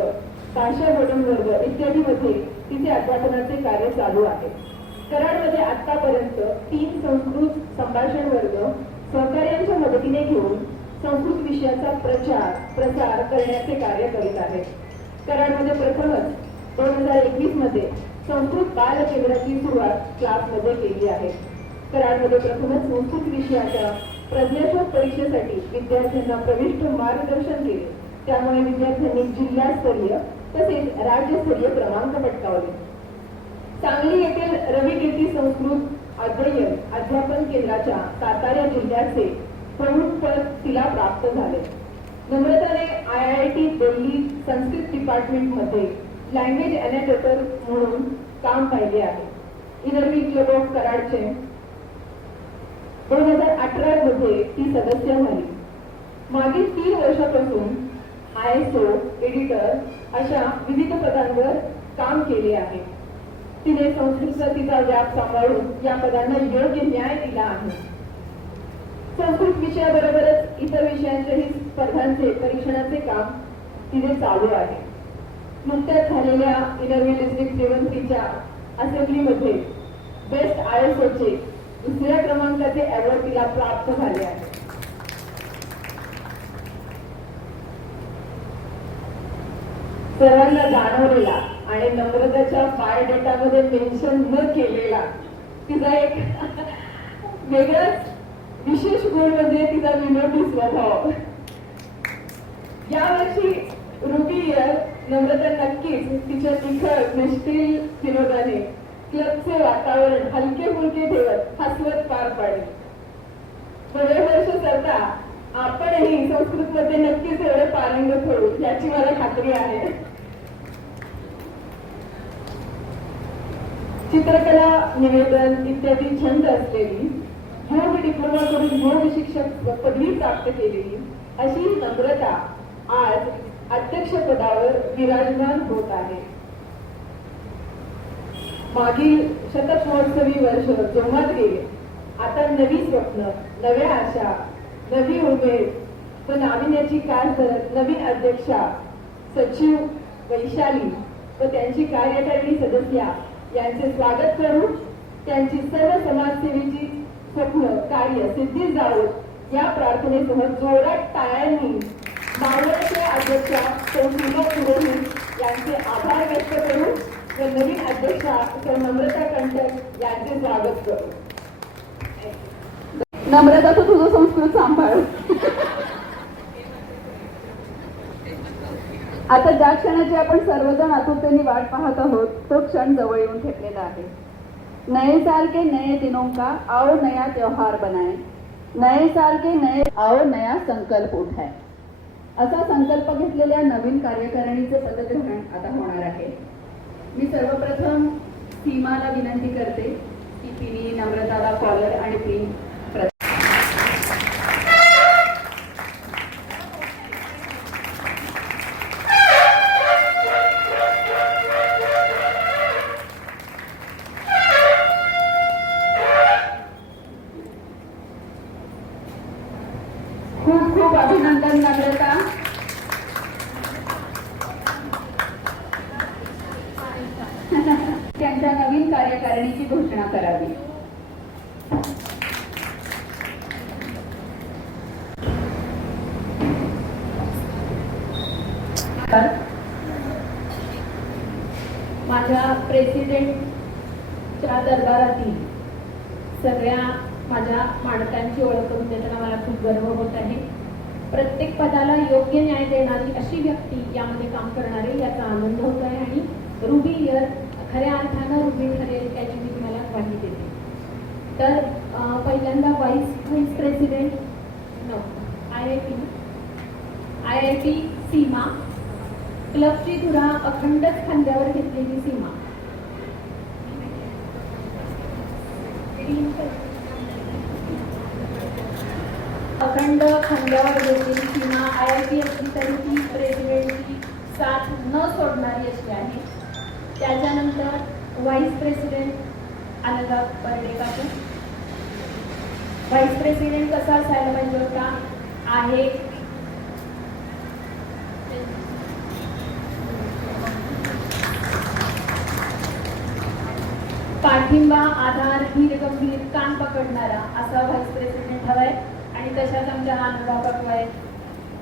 भाषा पठण वर्ग इत्यादीमध्ये तिचे अध्यापनाचे कार्य चालू आहे. कराडमध्ये आतापर्यंत 3 संस्कृत संभाषण वर्ग सहकार्यांच्या मदतीने घेऊन संस्कृत विषयाचा प्रसार करण्याचे कार्य करीत आहे. कराडमध्ये प्रथमच 2021 मध्ये संस्कृत बाल केंद्राची सुरुवात क्लासमध्ये केली आहे. कराडमध्ये प्रथमच संस्कृत विषयाच्या प्रज्ञाशोध परीक्षेसाठी विद्यार्थ्यांना प्रविष्ट मार्गदर्शन केले. त्यामुळे विद्यार्थ्यांनी जिल्हास्तरीय तसेच राज्यस्तरीय क्रमांक पटकावले. सांगली येथील रविकीर्ती संस्कृत अध्यापन केंद्राच्या सातारा जिल्ह्याचे प्रमुख पद तिला प्राप्त झाले. नम्रताने IIT दिल्ली संस्कृत डिपार्टमेंटमध्ये लँग्वेज एनालिटर म्हणून काम पाहिले आहे. इनरव्हील क्लब ऑफ कराडचे 2018 मध्ये ती सदस्य झाली. मागील 3 वर्षापासून ISO एडिटर अशा विविध पदांवर काम केले आहे. तिने संस्कृतचा तिचा व्याप सांभाळून या पदांना योग्य न्याय दिला आहे. संस्कृत विषयाबरोबरच इतर विषयांच्याही स्पर्धांचे परीक्षणाचे काम तिथे चालू आहे. नुकत्याच झालेल्या इनरव्हील डिस्ट्रिक्ट 73च्या असेंब्लीमध्ये बेस्ट ISOचे 2ऱ्या क्रमांकाचे अवॉर्ड तिला प्राप्त झाले आहे. सर्वांना जाणवलेला आणि नम्रताच्या बायोडेटामध्ये मेन्शन न केलेला तिचा एक वेगळाच विशेष गुण म्हणजे तिचा विनोदी स्वभाव. यावर्षी रुबी इयर नम्रता नक्कीच तिच्या तिखट निष्ठील विनोदाने क्लबचे वातावरण हलके फुलके ठेवत हसवत पार पाडेल. पुढे वर्ष करता आपणही संस्कृतमध्ये नक्कीच एवढे पारंगत होऊ याची मला खात्री आहे. चित्रकला, निवेदन इत्यादी छंद असलेली, योग डिप्लोमा करून योग शिक्षक पदवी प्राप्त केलेली अशी नम्रता आज अध्यक्षपदावर विराजमान होत आहे. मागील शतक महोत्सवी वर्ष जोमात गेले. आता नवी स्वप्न, नव्या आशा, नवी उमेद व नाविन्याची कार धरत नवीन अध्यक्षा सचिव वैशाली व त्यांची कार्यकारिणी सदस्या यांचे स्वागत करून त्यांची सर्व समाजसेवेची स्वप्न कार्य सिद्धीस जावो या प्रार्थनेसह जोरात टाळ्यांनी मावळचे अध्यक्षा सीमा पुरोहित यांचे आभार व्यक्त करून व नवीन अध्यक्षा सर नम्रता कंटक यांचे स्वागत करू. नम्रता, तर तुझं संस्कृत सांभाळ. आता ज्या क्षणाची आपण सर्वजण आतुरतेने वाट पाहत आहोत तो क्षण जवळ येऊन ठेपलेला आहे. नए साल के नए दिनों का आओ नया त्योहार बनाए, नए साल के नए आओ नया संकल्प उठाए. असा संकल्प घेतलेल्या नवीन कार्यकारिणीचे पदग्रहण आता होणार आहे. मी सर्वप्रथम सीमाला विनंती करते की तिने नम्रताला कॉलर आणि पिन खूप खूप अभिनंदन नम्रता. त्यांच्या नवीन कार्यकारिणीची घोषणा करावी. माझ्या प्रेसिडेंटच्या दरबारातील सगळ्या माझ्या माणसांची ओळख करून देताना मला खूप गर्व होत आहे. प्रत्येक पदाला योग्य न्याय देणारी अशी व्यक्ती यामध्ये काम करणारे याचा आनंद होत आहे आणि रुबी इयर खऱ्या अर्थानं रुबी ठरेल याची मी तुम्हाला ग्वाही देते. तर पहिल्यांदा व्हाईस प्रेसिडेंट IIT सीमा क्लबची धुरा अखंडच खांद्यावर घेतलेली सीमा. अखंड खांद्यावर घेतलेली सीमा IIT असली तरी ती प्रेसिडेंटची साथ न सोडणारी अशी आहे. त्याच्यानंतर vice president Anagha Pardekar. Vice president कसा असायला पाहिजे होता आहे पाठिंबा, आधार, धीर गंभीर, कान पकडणारा असा व्हाईस प्रेसिडेंट हवाय आणि तशाच आमच्या अनुभावक आहेत.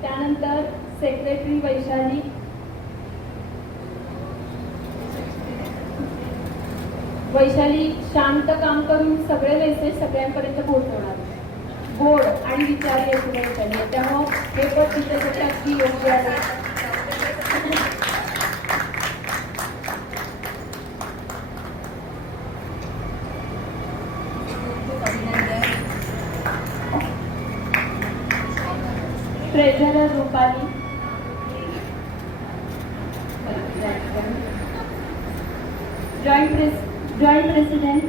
त्यानंतर सेक्रेटरी वैशाली. वैशाली शांत काम करून सगळे मेसेज सगळ्यांपर्यंत पोहोचवणार, गोड आणि विचारी अशी वैशाली. त्यामुळे हे पद तिच्यासाठी अगदी योग्य आहे. Treasurer Rupali. Joint president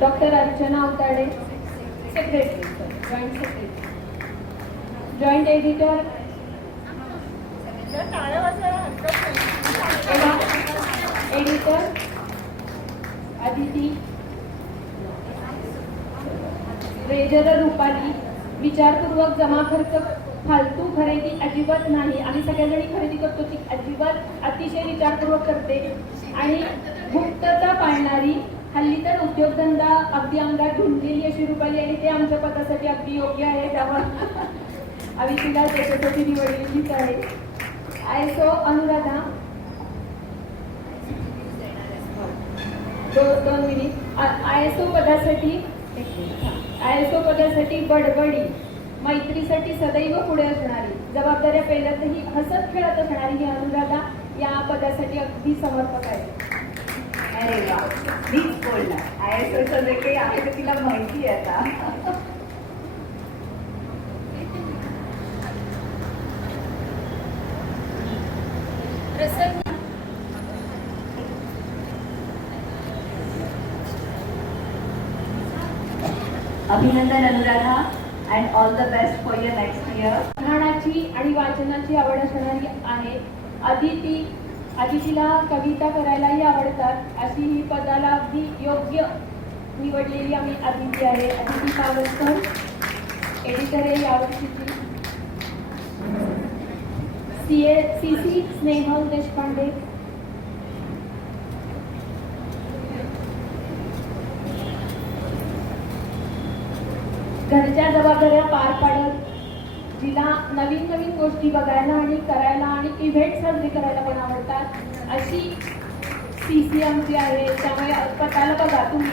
doctor Archana Awatade. Secretary joint secretary. Joint editor Aditi. Treasurer Rupali. विचारपूर्वक जमा खर्च, फालतू खरेदी अजिबात नाही. आम्ही सगळ्याजणी खरेदी करतो ती अजिबात अतिशय विचारपूर्वक करते आणि गुप्तता पाळणारी. हल्ली तर उद्योगधंदा अगदी अंगात ढुंढलेली अशी रुपाली आणि ते आमच्या पदासाठी अगदी योग्य आहे. त्यामुळे आम्ही तिला त्याच्यासाठी निवडलेलीच आहे. ISO अनुराधा. 2 मिनिट. ISO पदासाठी बडबडी, मैत्रीसाठी सदैव पुढे असणारी, जबाबदाऱ्या पेलतही हसत खेळत असणारी ही अनुराधा या पदासाठी अगदी समर्पक आहे. अरे वा, मीच बोलणार. ISOचं जे काही आहे ते तिला माहिती आहे आता. अभिनंदन Anuradha. and all the best for your next year. लिखाणाची आणि वाचनाची आवड असणारी आहे. अदितीला कविता करायलाही आवडतात. अशी ही पदाला अगदी योग्य निवडलेली आम्ही अदिती आहे. अदिती पावसकर एडिटर आहे यावर्षीची. CC स्नेहल देशपांडे. घरच्या जबाबदाऱ्या पार पाडत जिला नवीन नवीन गोष्टी बघायला आणि करायला आणि इव्हेंट साजरी करायला पण आवडतात अशी CC आमची आहे. त्यामुळे पदाला बघा तुम्ही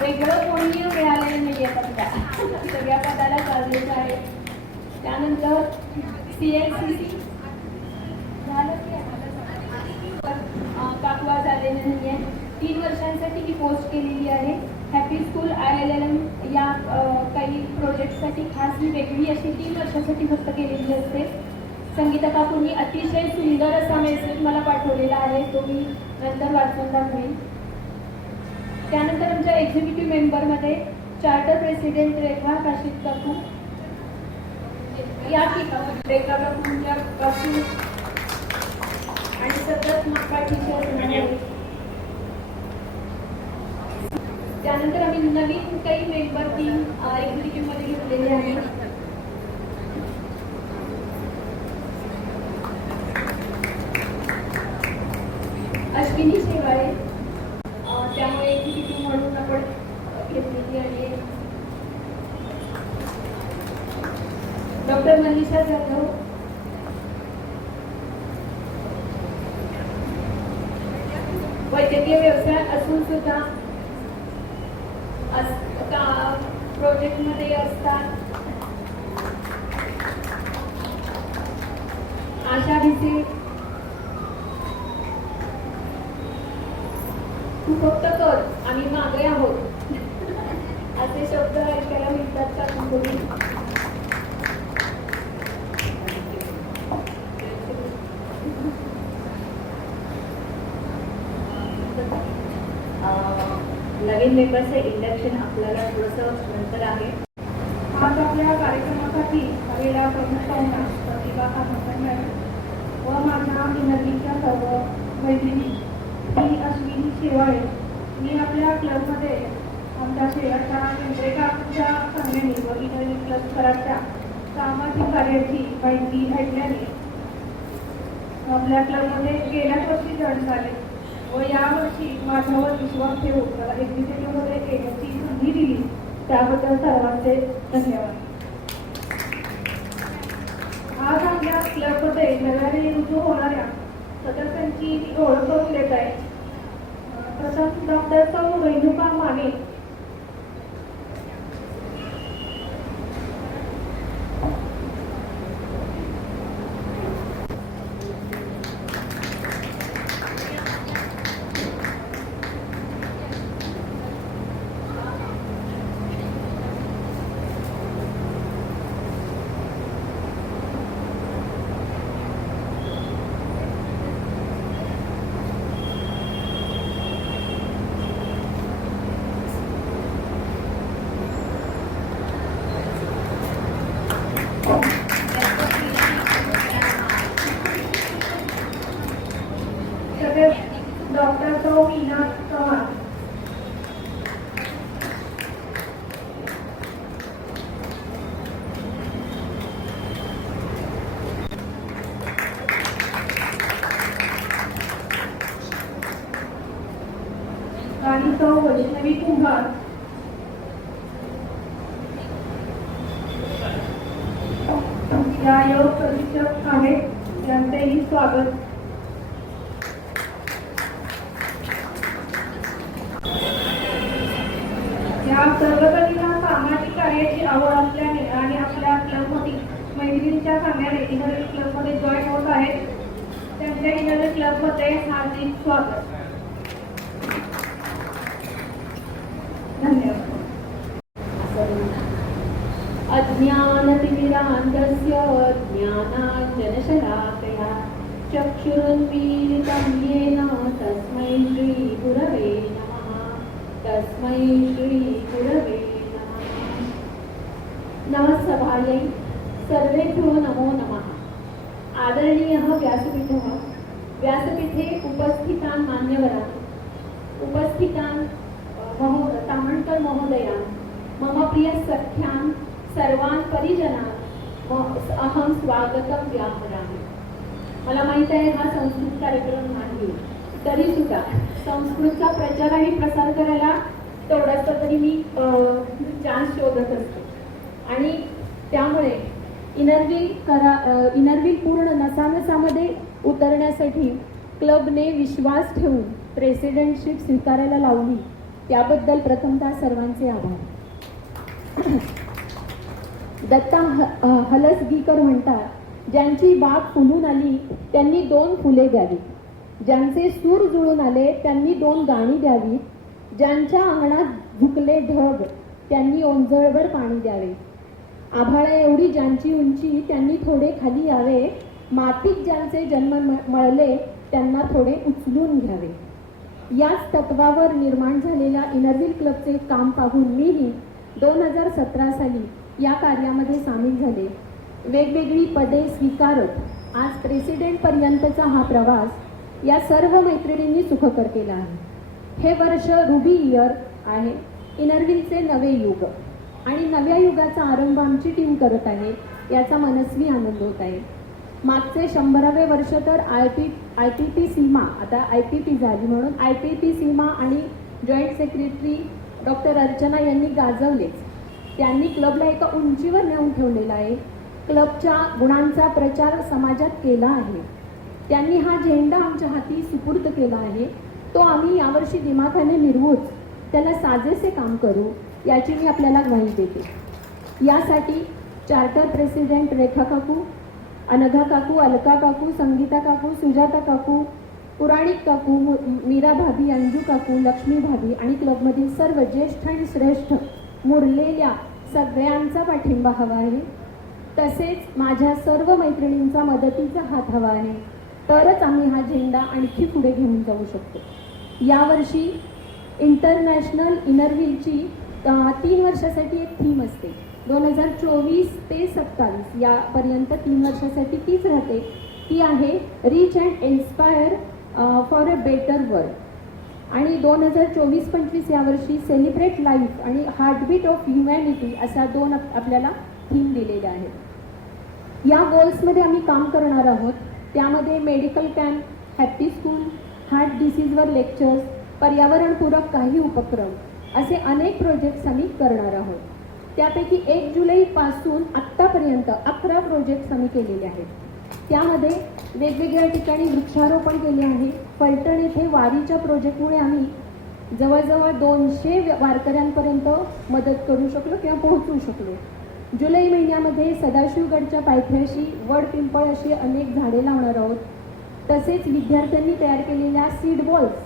वेगळं कोणीही मिळालेलं नाही आहे पदा. सगळ्या पदाला चाललेलं आहे. त्यानंतर CXCC झालं की काकवा झालेलं नाही आहे. 3 वर्षांसाठी ही पोस्ट केलेली आहे. हॅपी स्कूल ILLM या काही प्रोजेक्टसाठी खास ही वेगळी अशी 3 वर्षासाठी फक्त केलेली असते. संगीता काकूंनी अतिशय सुंदर असा मेसेज मला पाठवलेला आहे. तो मी नंतर वाचून दाखवेन. त्यानंतर आमच्या एक्झिक्युटिव्ह मेंबरमध्ये चार्टर प्रेसिडेंट रेखा काशीद काकू या ठिकाणी रेखा काकूंच्या पासून आणि सतत पाठीशी. त्यानंतर आम्ही नवीन काही मेंबर टीम एक्झिक्युटिव्ह मध्ये घेतलेले आहे. अश्विनी शेवाळे त्यामुळे एक्झिक्युटिव्ह म्हणून आपण घेतलेली आहे. डॉक्टर मनीषा जाधव. वैद्यकीय व्यवसाय असून सुद्धा प्रोजेक्ट मध्ये असतात. आशा भिसे. तू फक्त कर आम्ही मागे आहोत असे शब्द ऐकायला मिळतात का तुम्ही? नवीन मेंबरचे इंडक्शन आपल्याला थोडंसं नंतर आहे. आज आपल्या कार्यक्रमासाठी आलेल्या प्रमुख पाहुण्या प्रतिभा कामकर मॅडम व माझ्या विनंतीच्या सर्व मैत्रिणी. मी अश्विनी शेवाळे. मी आपल्या क्लबमध्ये आमच्या शेवटच्या केंद्रेकाच्या सांगण्याने व इतर क्लब कराच्या सामाजिक कार्याची माहिती ऐकल्याने आपल्या क्लबमध्ये गेल्याच वर्षी जॉईन झाले व यावर्षी माझ्यावर विश्वास ठेवून मला एक्झिक्युटिव्हमध्ये येण्याची संधी दिली त्याबद्दल सर्वांचे धन्यवाद. आज आपल्या क्लबमध्ये नव्याने रुजू होणाऱ्या सदस्यांची ओळख करून देत आहे. प्रथम डॉक्टर सौ रेणुका माने. डॉक्टर सौ मीना चव्हाण. आणि सौ वैष्णवी कुंभार. या योग प्रशिक्षक आहेत त्यांचेही स्वागत. या सर्वजणींना सामाजिक कार्याची आवड असल्याने आणि आपल्या क्लबमधील मैत्रिणींच्या सांगण्याने इनर क्लबमध्ये जॉईन होत आहेत. त्यांच्या इनर क्लबमध्ये हार्दिक स्वागत. धन्यवाद. अज्ञानतिमिरान्धस्य ज्ञानाञ्जनशलाकया चक्षुरुन्मीलितं येन तस्मै श्रीगुरवे नमः. तस्मै श्रीगुरवे नमः. नमस्सभायै सर्वेभ्यो नमो नमः। आदरणीयः व्यासपीठः, व्यासपीठे उपस्थितान् मान्यवरान्, उपस्थितान् तामणकर महोदयान्, मम प्रिय सख्यान् सर्वान् परिजनान् अहं स्वागतं व्याहरामि। मला माहित आहे हा संस्कृत कार्यक्रम नाही, तरी सुद्धा संस्कृतचा प्रचार आणि प्रसार करायला तेवढासा तरी मी चान्स शोधत असते आणि त्यामुळे इनरव्हील पूर्ण नसानसामध्ये उतरण्यासाठी क्लबने विश्वास ठेवून प्रेसिडेंटशिप स्वीकारायला लावली, त्याबद्दल प्रथमतः सर्वांचे आभार। दत्ता हलसगीकर म्हणतात, ज्यांची बाग फुलून आली त्यांनी 2 फुले द्यावी, ज्यांचे सूर जुळून आले त्यांनी 2 गाणी द्यावी, ज्यांच्या अंगणात झुकले ढग त्यांनी ओंजळभर पाणी द्यावे, आभाळा एवढी ज्यांची उंची त्यांनी थोडे खाली यावे, मातीत ज्यांचे जन्म मळले त्यांना थोडे उचलून घ्यावे। याच तत्वावर निर्माण झालेल्या इनरव्हील क्लबचे काम पाहून मीही 2017 साली या कार्यामध्ये सामील झाले। वेगवेगळी पदे स्वीकारत आज प्रेसिडेंट पर्यंतचा हा प्रवास या सर्व मैत्रिणींनी सुखकर केला आहे। हे वर्ष रुबी इयर आहे, इनरव्हीलचे नवे युग आणि नव्या युगाचा आरंभ आमची टीम करत आहे, याचा मनस्वी आनंद होत आहे। मागचे 100वे वर्ष तर IPP सीमा, आता IPP झाली म्हणून IPP सीमा आणि जॉईंट सेक्रेटरी डॉक्टर अर्चना यांनी गाजवलेच। त्यांनी क्लबला एका उंचीवर नेऊन ठेवलेला आहे, क्लबच्या गुणांचा प्रचार समाजात केला आहे। त्यांनी हा झेंडा आमच्या हाती सुपूर्द केला आहे, तो आम्ही यावर्षी दिमाखाने मिरवूच, त्याला साजेसे काम करू याची मी आपल्याला ग्वाही देते। यासाठी चार्टर प्रेसिडेंट रेखा काकू, अनघा काकू, अलका काकू, संगीता काकू, सुजाता काकू, पुराणिक काकू, मीरा भाभी, अंजू काकू, लक्ष्मी भाभी आणि क्लबमधील सर्व ज्येष्ठ आणि श्रेष्ठ मुरलेल्या सगळ्यांचा पाठिंबा हवा आहे। तसेच माझ्या सर्व मैत्रिणींचा मदतीचा हात हवा आहे, तरच आम्ही हा झेंडा आणखी पुढे घेऊन जाऊ शकतो। यावर्षी इंटरनॅशनल इनरव्हीलची 3 वर्षासाठी एक थीम असते, 2024 ते 27 यापर्यंत 3 वर्षासाठी तीच राहते, ती आहे reach and inspire for a better world. आणि 2024-25 यावर्षी सेलिब्रेट लाईफ आणि हार्टबीट ऑफ ह्युमॅनिटी अशा 2 आपल्याला थीम दिलेल्या आहेत। या गोल्समध्ये आम्ही काम करणार आहोत, त्यामध्ये medical camp, happy school, heart डिसीजवर लेक्चर्स, पर्यावरणपूरक काही उपक्रम असे अनेक प्रोजेक्ट्स आम्ही करणार आहोत। त्यापैकी 1 जुलैपासून आत्तापर्यंत 11 प्रोजेक्ट्स आम्ही केलेले आहेत। त्यामध्ये वेगवेगळ्या ठिकाणी वृक्षारोपण केले आहे। फलटण येथे वारीच्या प्रोजेक्टमुळे आम्ही जवळजवळ 200 वारकऱ्यांपर्यंत मदत करू शकलो किंवा पोहोचू शकलो। जुलै महिन्यामध्ये सदाशिवगडच्या पायथ्याशी वड पिंपळ अशी अनेक झाडे लावणार आहोत। तसेच विद्यार्थ्यांनी तयार केलेल्या सीड बॉल्स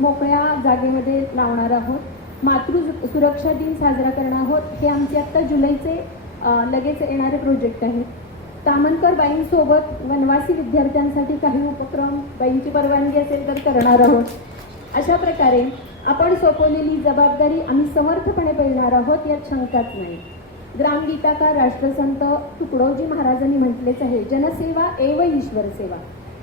मोकळ्या जागेमध्ये लावणार आहोत। मातृ सुरक्षा दिन साजरा करणार आहोत, हे आमचे आत्ता जुलैचे लगेच येणारे प्रोजेक्ट आहेत। तामणकर बाईंसोबत वनवासी विद्यार्थ्यांसाठी काही उपक्रम, बाईंची परवानगी असेल तर करणार आहोत। अशा प्रकारे आपण सोपवलेली जबाबदारी आम्ही समर्थपणे पेलणार आहोत, यात शंकाच नाही। ग्रामगीताकार राष्ट्रसंत तुकडोजी महाराजांनी म्हटलेच आहे, जनसेवा एव ईश्वर सेवा।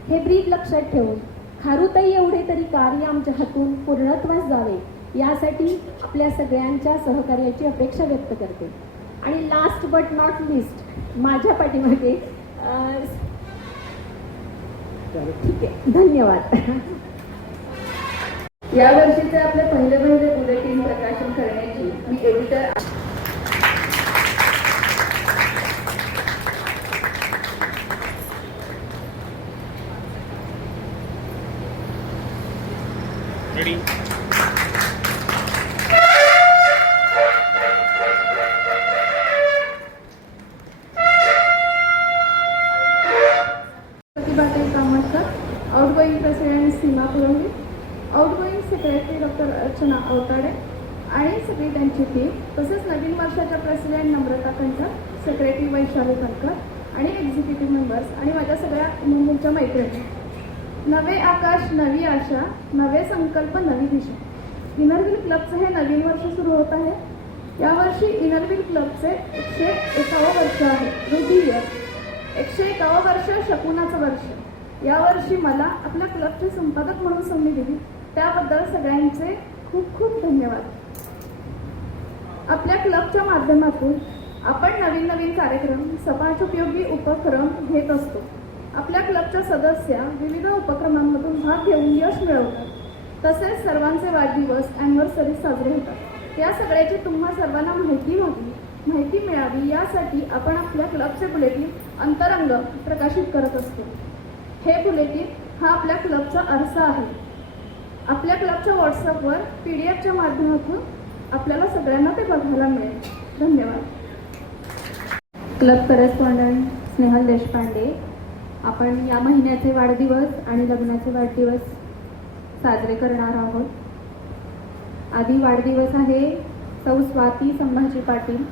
हे ब्रीद लक्षात ठेवून खारुताई एवढे तरी कार्य आमच्या हातून पूर्णत्वास जावे, यासाठी आपल्या सगळ्यांच्या सहकार्याची अपेक्षा व्यक्त करते। आणि लास्ट बट नॉट लिस्ट माझ्या पाठीमागे ठीक आहे, धन्यवाद। या वर्षीचे आपले पहिले बुलेटिन प्रकाशन करण्याची मी एडिटर रेडी। प्रतिभाताई Kamatkar, outgoing president Seema Purangi, outgoing secretary doctor Archana Awatade आणि सगळी त्यांची टीम, तसेच नवीन वर्षाच्या प्रेसिडेंट नम्रता कंकर, सेक्रेटरी वैशाली कंकर आणि एक्झिक्युटिव्ह मेंबर्स आणि माझ्या सगळ्या मुंबईच्या मैत्रिणी। नवे आकाश, नवी आशा, नवे संकल्प, नवी दिशा। इनरव्हील क्लबचं हे नवीन वर्ष सुरू होत आहे। यावर्षी इनरव्हील क्लबचे 101 वर्ष आहे. रुधिर 101 वर्ष शकुनाचं वर्ष. यावर्षी मला आपल्या क्लबचे संपादक म्हणून संधी दिली त्याबद्दल सगळ्यांचे खूप खूप धन्यवाद. आपल्या क्लबच्या माध्यमातून आपण नवीन नवीन कार्यक्रम, समाजोपयोगी उपक्रम घेत असतो. आपल्या क्लबच्या सदस्या विविध उपक्रमांमधून भाग घेऊन यश मिळवतात. तसेच सर्वांचे वाढदिवस, अॅनिव्हर्सरी साजरे होतात. या सगळ्याची तुम्हा सर्वांना माहिती मिळावी यासाठी आपण आपल्या क्लबचे बुलेटिन अंतरंग प्रकाशित करत असतो. हे बुलेटिन हा आपल्या क्लबचा आरसा आहे. आपल्या क्लबच्या व्हॉट्सअपवर PDF च्या माध्यमातून आपल्याला सगळ्यांना ते बघायला मिळेल. धन्यवाद. Club correspondent Snehal Deshpande. आपण या महिन्याचे वाढदिवस आणि लग्नाचे वाढदिवस साजरे करणार आहोत. आधी वाढदिवस आहे सौ स्वाती संभाजी पाटील.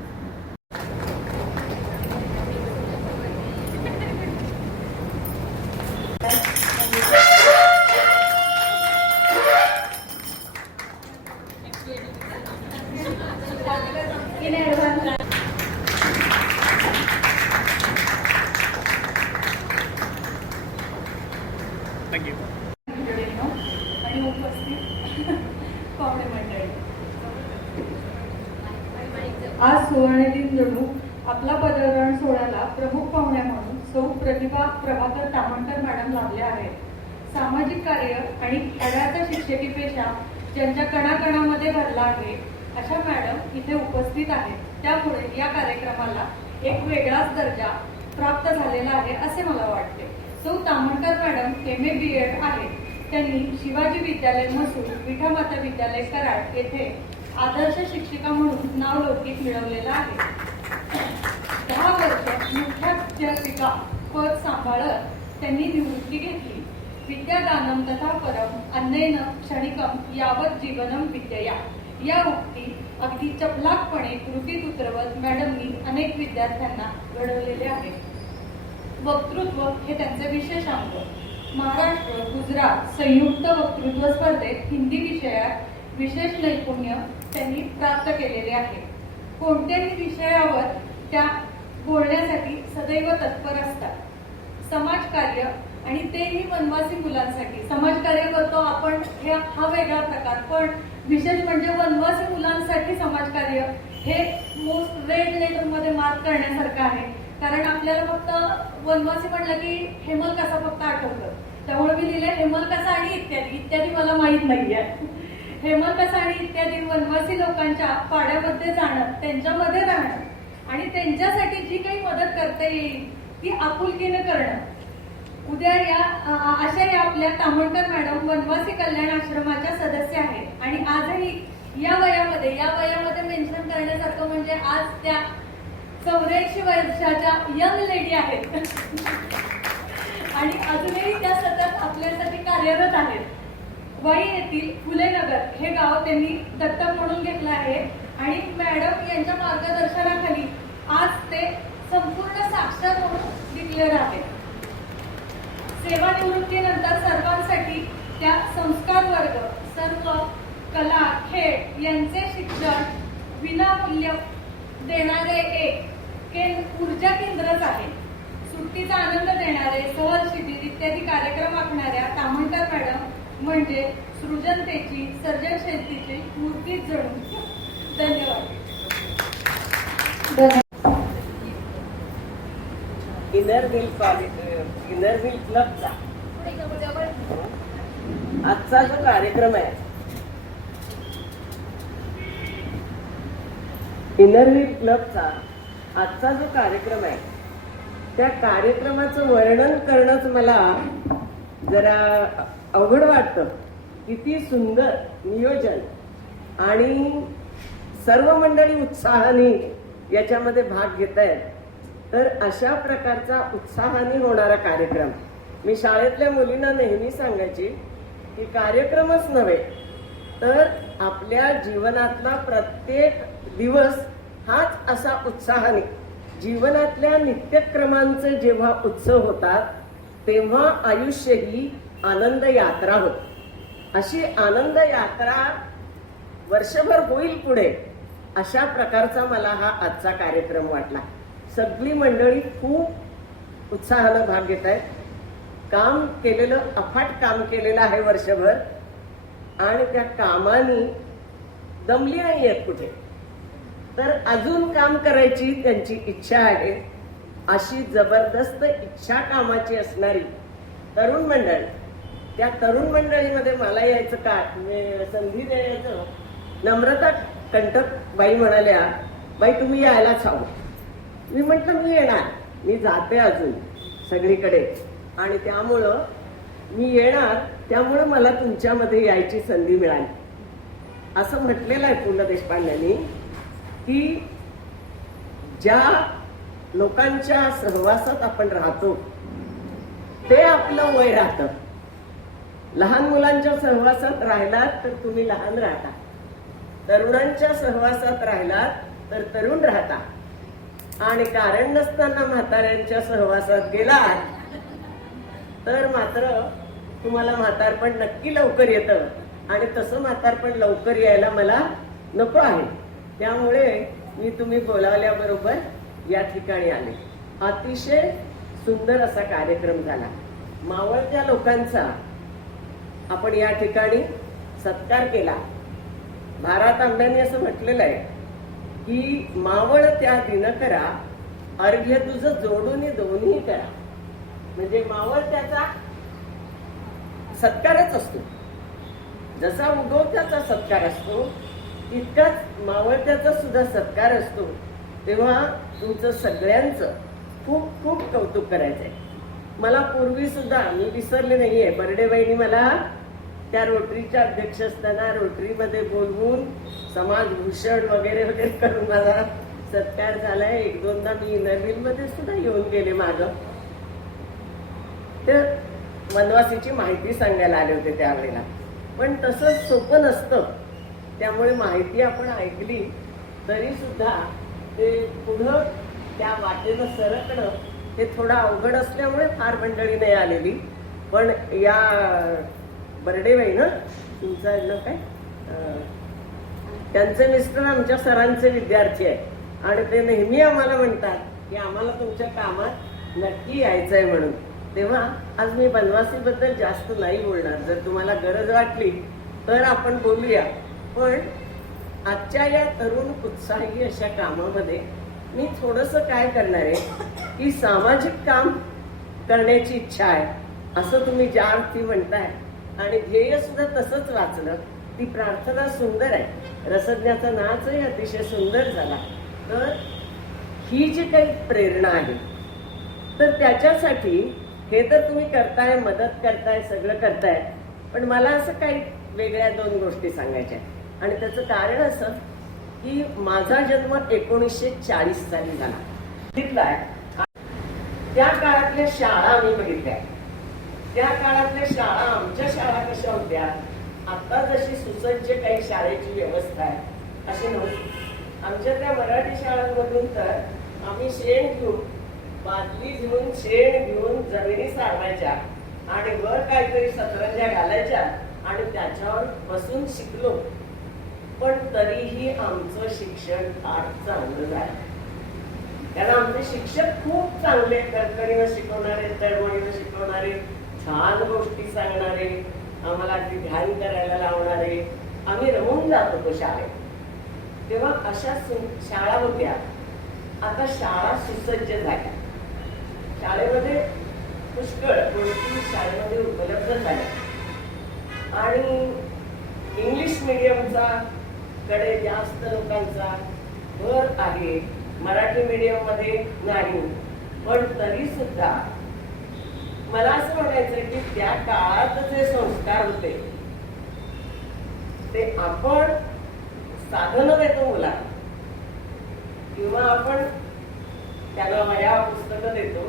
थँक्यू. आणि उपस्थित पाहुणे मंडळी, आज सुवर्णदिन जणू आपला पदग्रहण सोहळ्याला प्रमुख पाहुण्या म्हणून सौ प्रतिभा प्रभाकर तामणकर मॅडम लाभल्या आहेत. सामाजिक कार्य आणि अडाचा शिक्षकी पेशा ज्यांच्या कणाकणामध्ये भरला आहे अशा मॅडम इथे उपस्थित आहेत. त्यामुळे या कार्यक्रमाला एक वेगळाच दर्जा प्राप्त झालेला आहे असे मला वाटते. सौ तामणकर मॅडम MA BEd आहे. त्यांनी शिवाजी विद्यालय मसूर, विठामाता विद्यालय कराड येथे आदर्श शिक्षिका म्हणून नावलौकिक मिळवलेला आहे. 10 वर्ष मुख्याध्यापिका पद सांभाळत त्यांनी निवृत्ती घेतली. विद्यादानम तथा परम अन्येन क्षणिकम यावत जीवनम विद्यया या उक्ती अगदी चपलाकपणे कृतीत उतरवत मॅडमनी अनेक विद्यार्थ्यांना घडवलेले आहे. वक्तृत्व हे त्यांचे विशेष अंग. महाराष्ट्र गुजरात संयुक्त वक्तृत्व स्पर्धेत हिंदी विषयात विशेष नैपुण्य त्यांनी प्राप्त केलेले आहे. कोणत्याही विषयावर त्या बोलण्यासाठी सदैव तत्पर असतात. समाजकार्य आणि तेही वनवासी मुलांसाठी समाजकार्य करतो आपण, हा वेगळा प्रकार. पण विशेष म्हणजे वनवासी मुलांसाठी समाजकार्य हे मोस्ट रेड लेटरमध्ये मार्क करण्यासारखं आहे. कारण आपल्याला फक्त वनवासी म्हणलं की हेमल कसा फक्त आठवतं. त्यामुळे मी लिहिले हेमल कसा आणि इत्यादी मला माहीत नाहीये. हेमल कसा आणि इत्यादी वनवासी लोकांच्या पाड्यामध्ये जाणं, त्यांच्यामध्ये राहणं आणि त्यांच्यासाठी जी काही मदत करता येईल ती आपुलकीने करणं. उद्या अशा या आपल्या तामणकर मॅडम वनवासी कल्याण आश्रमाच्या सदस्य आहेत. आणि आजही या वयामध्ये मेन्शन करण्यासारखं म्हणजे आज त्या 84 वर्षाच्या यंग लेडी आहेत आणि अजूनही त्या सतत आपल्यासाठी कार्यरत आहेत. वाई येथील फुलेनगर हे गाव त्यांनी दत्तक म्हणून घेतलं आहे आणि मॅडम यांच्या मार्गदर्शनाखाली आज ते संपूर्ण साक्षर म्हणून डिक्लेअर आहेत. सेवानिवृत्तीनंतर सर्वांसाठी त्या संस्कार वर्ग, सर्व कला, खेळ यांचे शिक्षण विनामूल्य देणारे एक ऊर्जा केंद्रच आहे. सुट्टीचा आनंद देणारे, सहल शिबिर इत्यादी कार्यक्रम आखणाऱ्या तामणकर मॅडम म्हणजे सृजनतेची, सर्जनशीलतेची मूर्तीच जणू. धन्यवाद. इनरव्हील क्लबचा आजचा जो कार्यक्रम आहे, इनरव्हील क्लबचा आजचा जो कार्यक्रम आहे त्या कार्यक्रमाचं वर्णन करणंच मला जरा अवघड वाटतं. किती सुंदर नियोजन आणि सर्व मंडळी उत्साहाने याच्यामध्ये भाग घेत आहेत. तर अशा प्रकारचा उत्साहाने होणारा कार्यक्रम, मी शाळेतल्या मुलींना नेहमी सांगायची की कार्यक्रमच नव्हे तर आपल्या जीवनातला प्रत्येक दिवस हाच असा उत्साहाने, जीवनातल्या नित्यक्रमांचे जेव्हा उत्सव होतात तेव्हा आयुष्य ही आनंद यात्रा होते. अशी आनंद यात्रा वर्षभर होईल पुढे, अशा प्रकारचा मला हा आजचा कार्यक्रम वाटला. सगळी मंडळी खूप उत्साहानं भाग घेत आहेत. काम केलेलं, अफाट काम केलेलं आहे वर्षभर आणि त्या कामाने दमली नाही आहेत कुठे, तर अजून काम करायची त्यांची इच्छा आहे. अशी जबरदस्त इच्छा कामाची असणारी तरुण मंडळी, त्या तरुण मंडळीमध्ये मला यायचं का संधी द्यायचं. नम्रता कंटक बाई म्हणाल्या, बाई तुम्ही यायलाच हवं. मी म्हटलं मी येणार, मी जाते अजून सगळीकडे आणि त्यामुळं मी येणार, त्यामुळं मला तुमच्यामध्ये यायची संधी मिळाली. असं म्हटलेलं आहे पु ल देशपांड्यांनी की ज्या लोकांच्या सहवासात आपण राहतो ते आपलं वय राहतं. लहान मुलांच्या सहवासात राहिलात तर तुम्ही लहान राहता, तरुणांच्या सहवासात राहिलात तर तरुण राहता आणि कारण नसताना म्हाताऱ्यांच्या सहवासात गेलात तर मात्र तुम्हाला म्हातारपण नक्की लवकर येतं आणि तसं म्हातारपण लवकर यायला मला नको आहे. त्यामुळे मी तुम्ही बोलावल्याबरोबर या ठिकाणी आले. अतिशय सुंदर असा कार्यक्रम झाला. मावळत्या लोकांचा आपण या ठिकाणी सत्कार केला. भारात आंब्यांनी असं म्हटलेलं आहे की मावळ त्या दिनकरा अर्घ्य तुझं जोडून दोन्ही करा. म्हणजे मावळ त्याचा सत्कारच असतो. जसा उगवत्याचा सत्कार असतो तितकाच मावळत्याचा सुद्धा सत्कार असतो. तेव्हा तुमचं सगळ्यांचं खूप खूप कौतुक करायचंय. मला पूर्वी सुद्धा, मी विसरले नाहीये, बर्डेबाईंनी मला त्या रोटरीच्या अध्यक्ष असताना रोटरीमध्ये बोलवून समाजभूषण वगैरे वगैरे करून मला सत्कार झालाय. एक दोनदा मी इनरव्हीलमध्ये सुद्धा येऊन गेले मागं. तर वनवासीची माहिती सांगायला आले होते त्यावेळेला, पण तसं सोपं नसतं. त्यामुळे माहिती आपण ऐकली तरी सुद्धा ते पुढं त्या वाटेनं सरकणं हे थोडं अवघड असल्यामुळे फार मंडळी नाही आलेली. पण या बर्डेबाई ना, तुमचं आडनाव काय, त्यांचे मिस्टर आमच्या सरांचे विद्यार्थी आहे आणि ते नेहमी आम्हाला म्हणतात की आम्हाला तुमच्या कामात नक्की यायचंय म्हणून. तेव्हा आज मी बनवासीबद्दल जास्त नाही बोलणार. जर तुम्हाला गरज वाटली तर आपण बोलूया. पण आजच्या या तरुण उत्साही अशा कामामध्ये मी थोडंसं काय करणार आहे की सामाजिक काम करण्याची इच्छा आहे असं तुम्ही ज्या अर्थी म्हणताय आणि ध्येय सुद्धा तसंच वाचलं. ती प्रार्थना सुंदर आहे, रसज्ञाचा नाचही अतिशय सुंदर झाला. तर ही जी काही प्रेरणा आहे तर त्याच्यासाठी हे तर तुम्ही करताय, मदत करताय, सगळं करताय, पण मला असं काही वेगळ्या दोन गोष्टी सांगायच्या. आणि त्याचं कारण असं की माझा जन्म 1940 साली झाला. बघितलाय त्या काळातल्या शाळा मी बघितल्या. त्या काळातल्या शाळा, आमच्या शाळा कशा होत्या, आता जशी सुसज्ज काही शाळेची व्यवस्था आहे अशी नव्हती. आमच्या त्या मराठी शाळांमधून तर आम्ही शेण घेऊन, बादली घेऊन, शेण घेऊन जमिनी सारवायच्या आणि वर काहीतरी सतरंज्या घालायच्या आणि त्याच्यावर बसून शिकलो. पण तरीही आमचं शिक्षण फार चांगलं झालं. कारण आमचे शिक्षक खूप चांगले, कणकणीनं शिकवणारे, तळमळीनं शिकवणारे, छान गोष्टी सांगणारे, आम्हाला अगदी ध्यान करायला लावणारे. आम्ही रमून जात होतो शाळेत. तेव्हा अशा शाळा होत्या. आता शाळा सुसज्ज झाल्या. शाळेमध्ये पुष्कळ गोष्टी शाळेमध्ये उपलब्ध झाल्या आणि इंग्लिश मिडियमचा कडे जास्त लोकांचा भर आहे, मराठी मीडियम मध्ये नाही. पण तरी सुद्धा मला असं म्हणायचं की त्या काळात जे संस्कार होते ते आपण साधनं देतो मुलांना किंवा आपण त्याला वह्या पुस्तकं देतो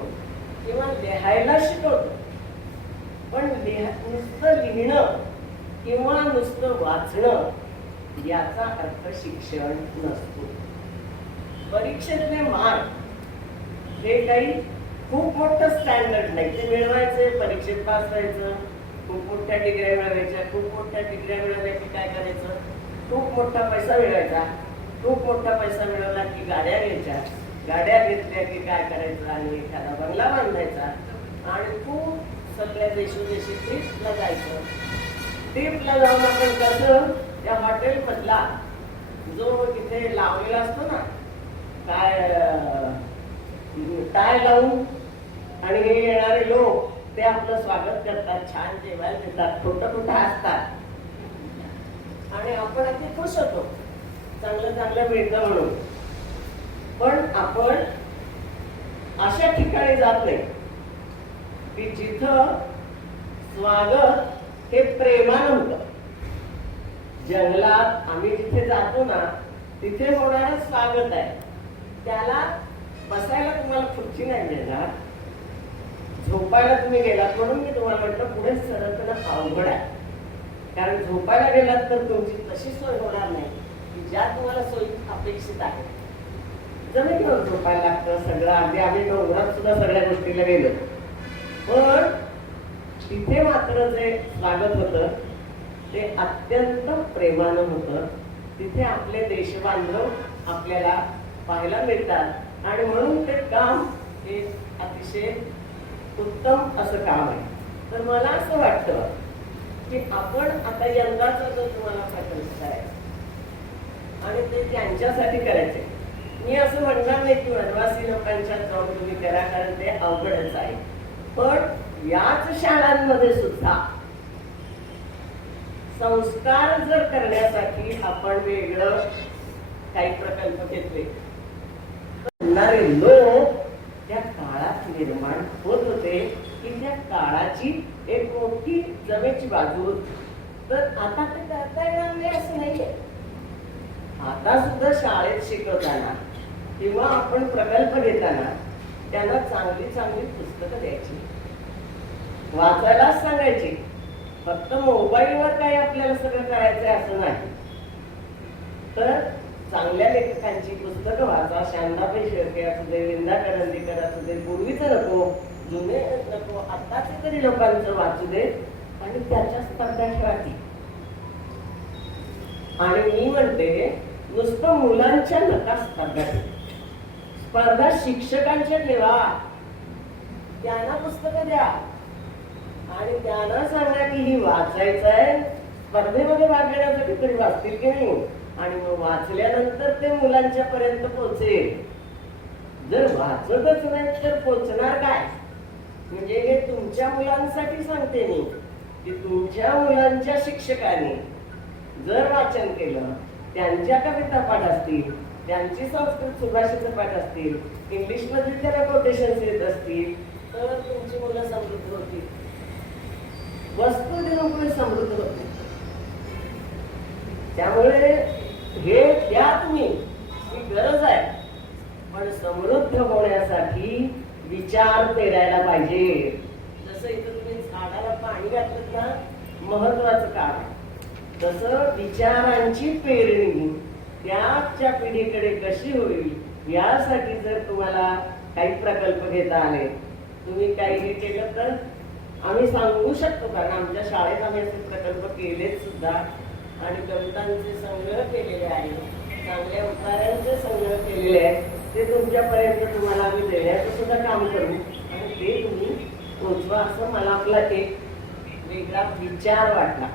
किंवा लिहायला शिकवतो. पण नुसतं लिहिणं किंवा नुसतं वाचणं याचा अर्थ शिक्षण नसतो. परीक्षेतले मार्क हे काही खूप मोठं स्टँडर्ड नाही. ते मिळवायचे, परीक्षेत पास व्हायचं, खूप मोठ्या डिग्र्या मिळवायच्या. खूप मोठ्या डिग्र्या मिळवल्या की काय करायचं, खूप मोठा पैसा मिळवायचा खूप मोठा पैसा मिळवला की गाड्या घ्यायच्या, गाड्या घेतल्या की काय करायचं आणि एखादा बंगला बांधायचा आणि खूप सगळ्या देशोदेशी ट्रिपला जायचं. ट्रिपला जाऊन आपण कसं त्या हॉटेलमधला जो तिथे लावलेला असतो ना काय टाय लावून आणि हे येणारे लोक ते आपलं स्वागत करतात, छान जेवायला देतात, खोटं असतात आणि आपण अगदी खुश होतो चांगलं चांगलं मिळतं म्हणून. पण आपण अशा ठिकाणी जात नाही की जिथं स्वागत हे प्रेमानं होतं. जंगलात आम्ही जिथे जातो ना तिथे होणारं स्वागत आहे, त्याला बसायला तुम्हाला खुर्ची नाही मिळणार, झोपायला तुम्ही गेलात म्हणून मी तुम्हाला म्हटलं पुढे सरकणं अवघड आहे. कारण झोपायला गेलात तर तुमची तशी सोय होणार नाही की ज्या तुम्हाला सोयी अपेक्षित आहे. जमिनीवर झोपायला लागतं सगळं. अगदी आम्ही डोंगरात सुद्धा सगळ्या गोष्टीला गेलो, पण तिथे मात्र जे स्वागत होतं ते अत्यंत प्रेमानं होतं. तिथे आपले देशबांधव आपल्याला पाहायला मिळतात आणि म्हणून ते काम हे अतिशय उत्तम असं काम आहे. तर मला असं वाटतं की आपण आता यंदाचा जो तुम्हाला प्रकल्प आहे आणि ते त्यांच्यासाठी करायचे. मी असं म्हणणार नाही की वनवासी लोकांच्या जाऊन तुम्ही करा, कारण ते अवघडच आहे. पण याच शाळांमध्ये सुद्धा संस्कार जर करण्यासाठी आपण वेगळं काही प्रकल्प घेतले तर लोक त्या काळात निर्माण होत होते की त्या काळाची एक मोठी जमेची बाजू होती. तर आता ते करता येणार नाही असं नाहीये. आता सुद्धा शाळेत शिकवताना किंवा आपण प्रकल्प घेताना त्यांना चांगली चांगली पुस्तकं द्यायची, वाचायलाच सांगायची. फक्त मोबाईलवर काही आपल्याला सगळं करायचंय असं नाही. तर चांगल्या लेखकांची पुस्तकं वाचा. शांताबाई शेळके असू दे, विंदा करंदीकर असू दे, पूर्वीचं नको, जुने नको, आत्ताचे तरी लोकांचं वाचू दे आणि त्याच्या स्पर्धा ठेवायची. आणि मी म्हणते नुसतं मुलांच्या नका स्पर्धा, स्पर्धा शिक्षकांच्या ठेवा, त्यांना पुस्तकं द्या आणि त्यांना सांगा की ही वाचायचं आहे. स्पर्धेमध्ये भाग घेण्यासाठी तरी वाचतील की नाही, आणि मग वाचल्यानंतर ते मुलांच्या पर्यंत पोहोचेल. जर वाचतच नाही तर पोचणार काय? म्हणजे हे तुमच्या मुलांसाठी सांगते मी की तुमच्या मुलांच्या शिक्षकांनी जर वाचन केलं, त्यांच्या कविता पाठ असतील, त्यांची संस्कृत सुभाषित पाठ असतील, इंग्लिश मध्ये त्याला कोटेशन्स येत असतील, तर तुमची मुलं समृद्ध होतील. वस्तू देऊन पुढे समृद्ध होते. त्यामुळे हे द्या तुम्ही, ही गरज आहे. पण समृद्ध होण्यासाठी विचार पेरायला पाहिजे. जसं इथं तुम्ही झाडाला पाणी घातलं ना, महत्वाचं काम आहे, तसं विचारांची पेरणी त्याच्या पिढीकडे कशी होईल यासाठी जर तुम्हाला काही प्रकल्प घेता आले, तुम्ही काही हे केलं तर आम्ही सांगू शकतो. कारण आमच्या शाळेत आम्ही असे प्रकल्प केलेत सुद्धा आणि कवितांचे संग्रह केलेले आहे, चांगल्या उतार्यांचे संग्रह केलेले आहे. ते तुमच्यापर्यंत तुम्हाला आम्ही देण्याचं सुद्धा काम करू आणि ते तुम्ही पोचवा, असं मला आपला एक वेगळा विचार वाटला.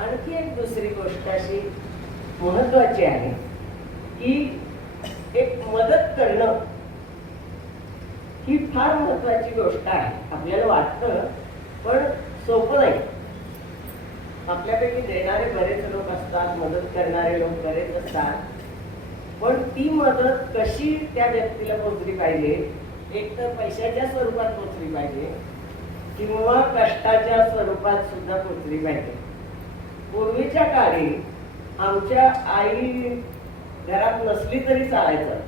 आणखी एक दुसरी गोष्ट अशी महत्वाची आहे की एक मदत करणं ही फार महत्वाची गोष्ट आहे. आपल्याला वाटतं पण सोपं नाही. आपल्यापैकी देणारे बरेच लोक असतात, मदत करणारे लोक बरेच असतात, पण ती मदत कशी त्या व्यक्तीला पोचली पाहिजे. एक तर पैशाच्या स्वरूपात पोचली पाहिजे किंवा कष्टाच्या स्वरूपात सुद्धा पोचली पाहिजे. पूर्वीच्या काळी आमच्या आई घरात नसली तरी चालायचं.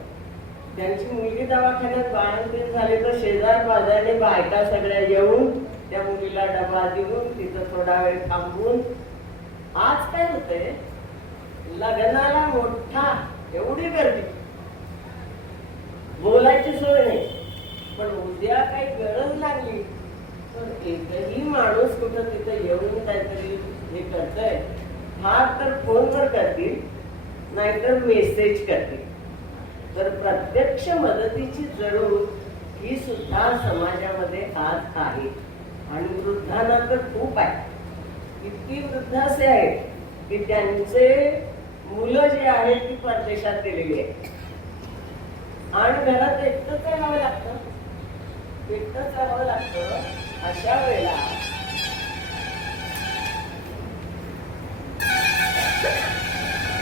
त्यांची मुलगी दवाखान्यात बाळंतीण झाली तर शेजार पाजारी बायका सगळ्या येऊन त्या मुलीला डबा देऊन तिथं थोडा वेळ थांबून. आज काय होतंय, लग्नाला मोठा एवढी गर्दी, बोलायची सोय नाही, पण उद्या काही गरज लागली तर एकही माणूस कुठं तिथं येऊन काहीतरी हे करतंय. फार तर फोनवर करतील नाहीतर मेसेज करते. तर प्रत्यक्ष मदतीची जरूर ही सुद्धा समाजामध्ये आज आहे. आणि वृद्धांना तर खूप आहे. इतकी वृद्ध असे आहेत की त्यांचे मुलं जी आहेत ती परदेशात गेलेली आहेत आणि घरात एकटंच राहावं लागतं. अशा वेळेला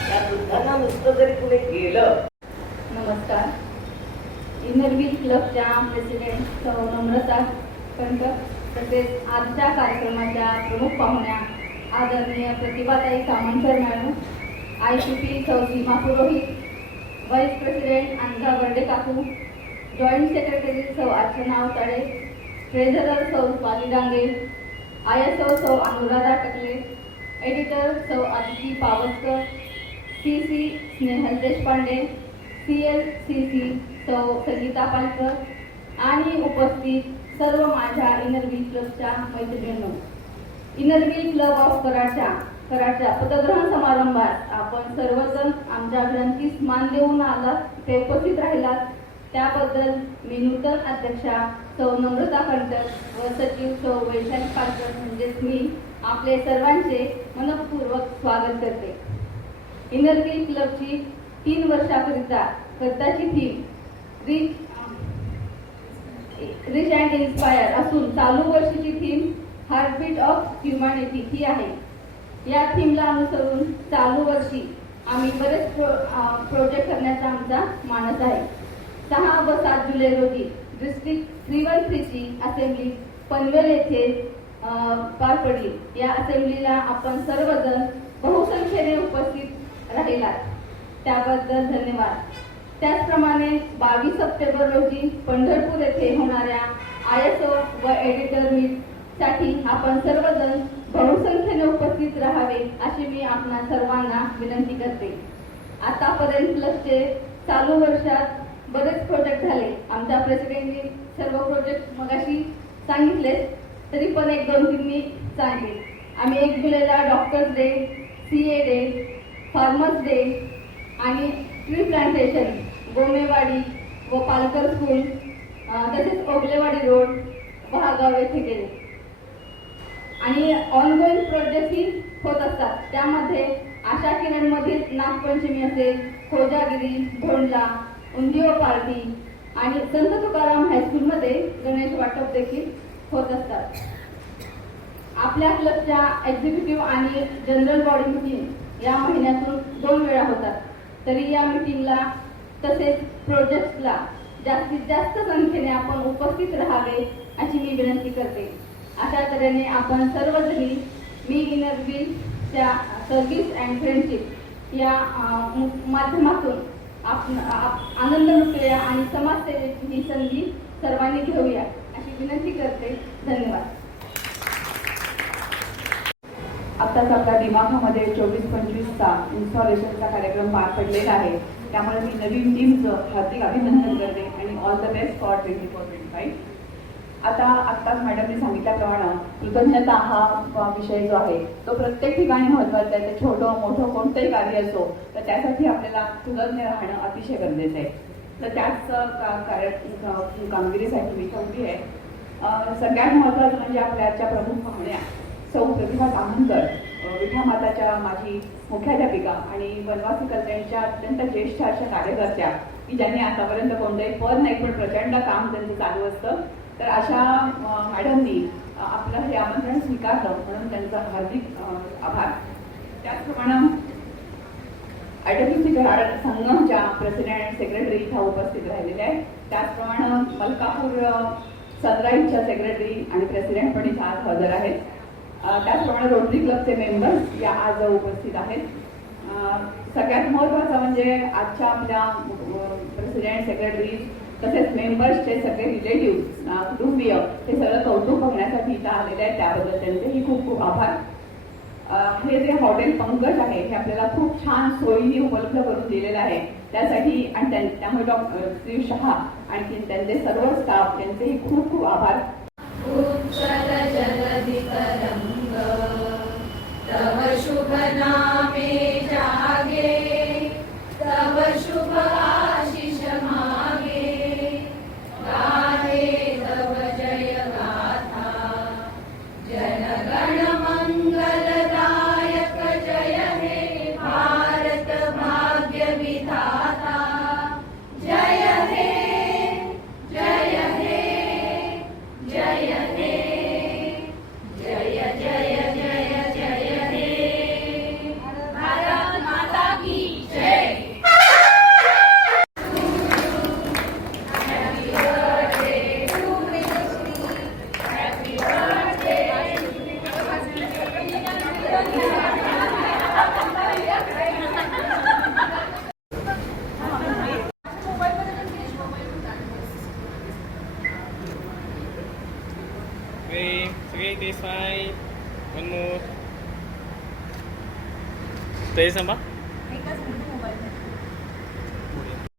त्या वृद्धांना नुसतं जरी कुणी गेलं. नमस्कार. इनरव्हील क्लबच्या प्रेसिडेंट सौ नम्रता कंटक तसेच आजच्या कार्यक्रमाच्या प्रमुख पाहुण्या आदरणीय प्रतिभाताई कामणकर मॅडम, ICP सौ सीमा पुरोहित, व्हाईस प्रेसिडेंट अंधा बर्डे काकू, जॉईंट सेक्रेटरी सौ अर्चना अवताडे, ट्रेझरर सौ स्वाती डांगे, ISO सौ अनुराधा टकले, एडिटर सौ आदिती पावसकर, CC स्नेहल देशपांडे, CLCC सौ संगीता पालकर आणि उपस्थित सर्व माझ्या इनरव्हील क्लबच्या मैत्रिणींनो. इनरव्हील क्लब ऑफ कराडच्या पदग्रहण समारंभात आपण सर्वजण आमच्या विनंतीस मान देऊन आलात, ते उपस्थित राहिलात त्याबद्दल मी नूतन अध्यक्षा सौ नम्रता कंटक व सचिव सौ वैशाली पालकर म्हणजेच मी आपले सर्वांचे मनपूर्वक स्वागत करते. इनरव्हील क्लबची 3 वर्षाकरिताची थीम रिच अँड इन्स्पायर असून चालू वर्षीची थीम हार्टबीट ऑफ ह्युमॅनिटी ही आहे. या थीमला अनुसरून चालू वर्षी आम्ही बरेच प्रोजेक्ट करण्याचा आमचा मानस आहे. 6 व 7 जुलै रोजी डिस्ट्रिक्ट 313 ची असेंब्ली पनवेल येथे पार पडली. या असेंब्लीला आपण सर्वजण बहुसंख्येने उपस्थित राहिलात त्याबद्दल धन्यवाद. त्याचप्रमाणे 22 सप्टेंबर रोजी पंढरपूर येथे होणाऱ्या ISO व एडिटर मीट साठी आपण सर्वजण बहुसंख्येने उपस्थित राहावे अशी मी आपणा सर्वांना विनंती करते. आतापर्यंत क्लबचे चालू वर्षात बरेच प्रोजेक्ट झाले. आमच्या प्रेसिडेंटनी सर्व प्रोजेक्ट मगाशी सांगितले, तरी पण 1-2-3 मी सांगेन. आम्ही 1 जुलैला doctors day, CA day, farmers day आणि ट्री प्लांटेशन गोमेवाडी व पालकर स्कूल तसेच ओगलेवाडी रोड महागाव येथे केले. आणि ऑनगोईंग प्रोजेक्टही होत असतात. त्यामध्ये आशा किरणमधील नागपंचमी असेल, खोजागिरी, धोंडला, उंदिओ पार्टी आणि संत तुकाराम हायस्कूलमध्ये गणेश वाटप देखील होत असतात. आपल्या क्लबच्या एक्झिक्युटिव्ह आणि जनरल बॉडी मीटिंग या महिन्यातून 2 वेळा होतात. तरी या मीटिंगला तसेच प्रोजेक्ट्सला जास्तीत जास्त संख्येने आपण उपस्थित राहावे अशी मी विनंती करते. अशा तऱ्हेने आपण सर्वजणी मी इनरव्हीलच्या सर्व्हिस अँड फ्रेंडशिप या माध्यमातून आनंद लुटूया आणि समाजसेवेची ही संधी सर्वांनी घेऊया अशी विनंती करते. धन्यवाद. आत्ताच आपल्या दिमाखामध्ये 24-25चा इन्स्टॉलेशनचा कार्यक्रम पार पडलेला आहे. त्यामुळे मी नवीन टीमचं हार्दिक अभिनंदन करते आणि ऑल द बेस्ट फॉर 24-25. आत्ताच मॅडमने सांगितल्याप्रमाणे कृतज्ञता हा विषय जो आहे तो प्रत्येक ठिकाणी महत्त्वाचा आहे. ते छोटं मोठं कोणतंही कार्य असो तर त्यासाठी आपल्याला कृतज्ञ राहणं अतिशय गरजेचं आहे. तर त्याच कामगिरीसाठी मी उभी आहे. सगळ्यात महत्त्वाचं म्हणजे आपल्या आजच्या प्रमुख पाहुण्या सौ प्रतिभा कामणकर, विठा माताच्या माझी मुख्याध्यापिका आणि वनवासी कल्याणच्या अत्यंत ज्येष्ठ अशा कार्यकर्त्या की ज्यांनी आतापर्यंत कोणतंही पद नाही पण प्रचंड काम त्यांचं चालू असतं. तर अशा मॅडमनी आपलं हे आमंत्रण स्वीकारलं म्हणून त्यांचा हार्दिक आभार. त्याचप्रमाणे IWC कराड संघाच्या प्रेसिडेंट सेक्रेटरी इथं उपस्थित राहिलेले आहेत. त्याचप्रमाणे मलकापूर सनराईजच्या सेक्रेटरी आणि प्रेसिडेंट पण इथं आज हजर आहेत. त्याचप्रमाणे रोटरी क्लबचे मेंबर्स या आज उपस्थित आहेत. सगळ्यात महत्त्वाचं म्हणजे आजच्या आपल्या प्रेसिडेंट सेक्रेटरी तसेच मेंबर्सचे सगळे रिलेटिव्ह कुटुंबीय हे सगळं कौतुक बघण्यासाठी इथं आलेले आहेत. त्याबद्दल त्यांचेही खूप खूप आभार. हे जे हॉटेल पंकज आहे हे आपल्याला खूप छान सोयीने उपलब्ध करून दिलेलं आहे. त्यासाठी आणि त्यामुळे श्री शहा आणि त्यांचे सर्व स्टाफ त्यांचेही खूप खूप आभार. तव शुभ नामे जागे ते स्माईल वन मोर ते सांभा एकच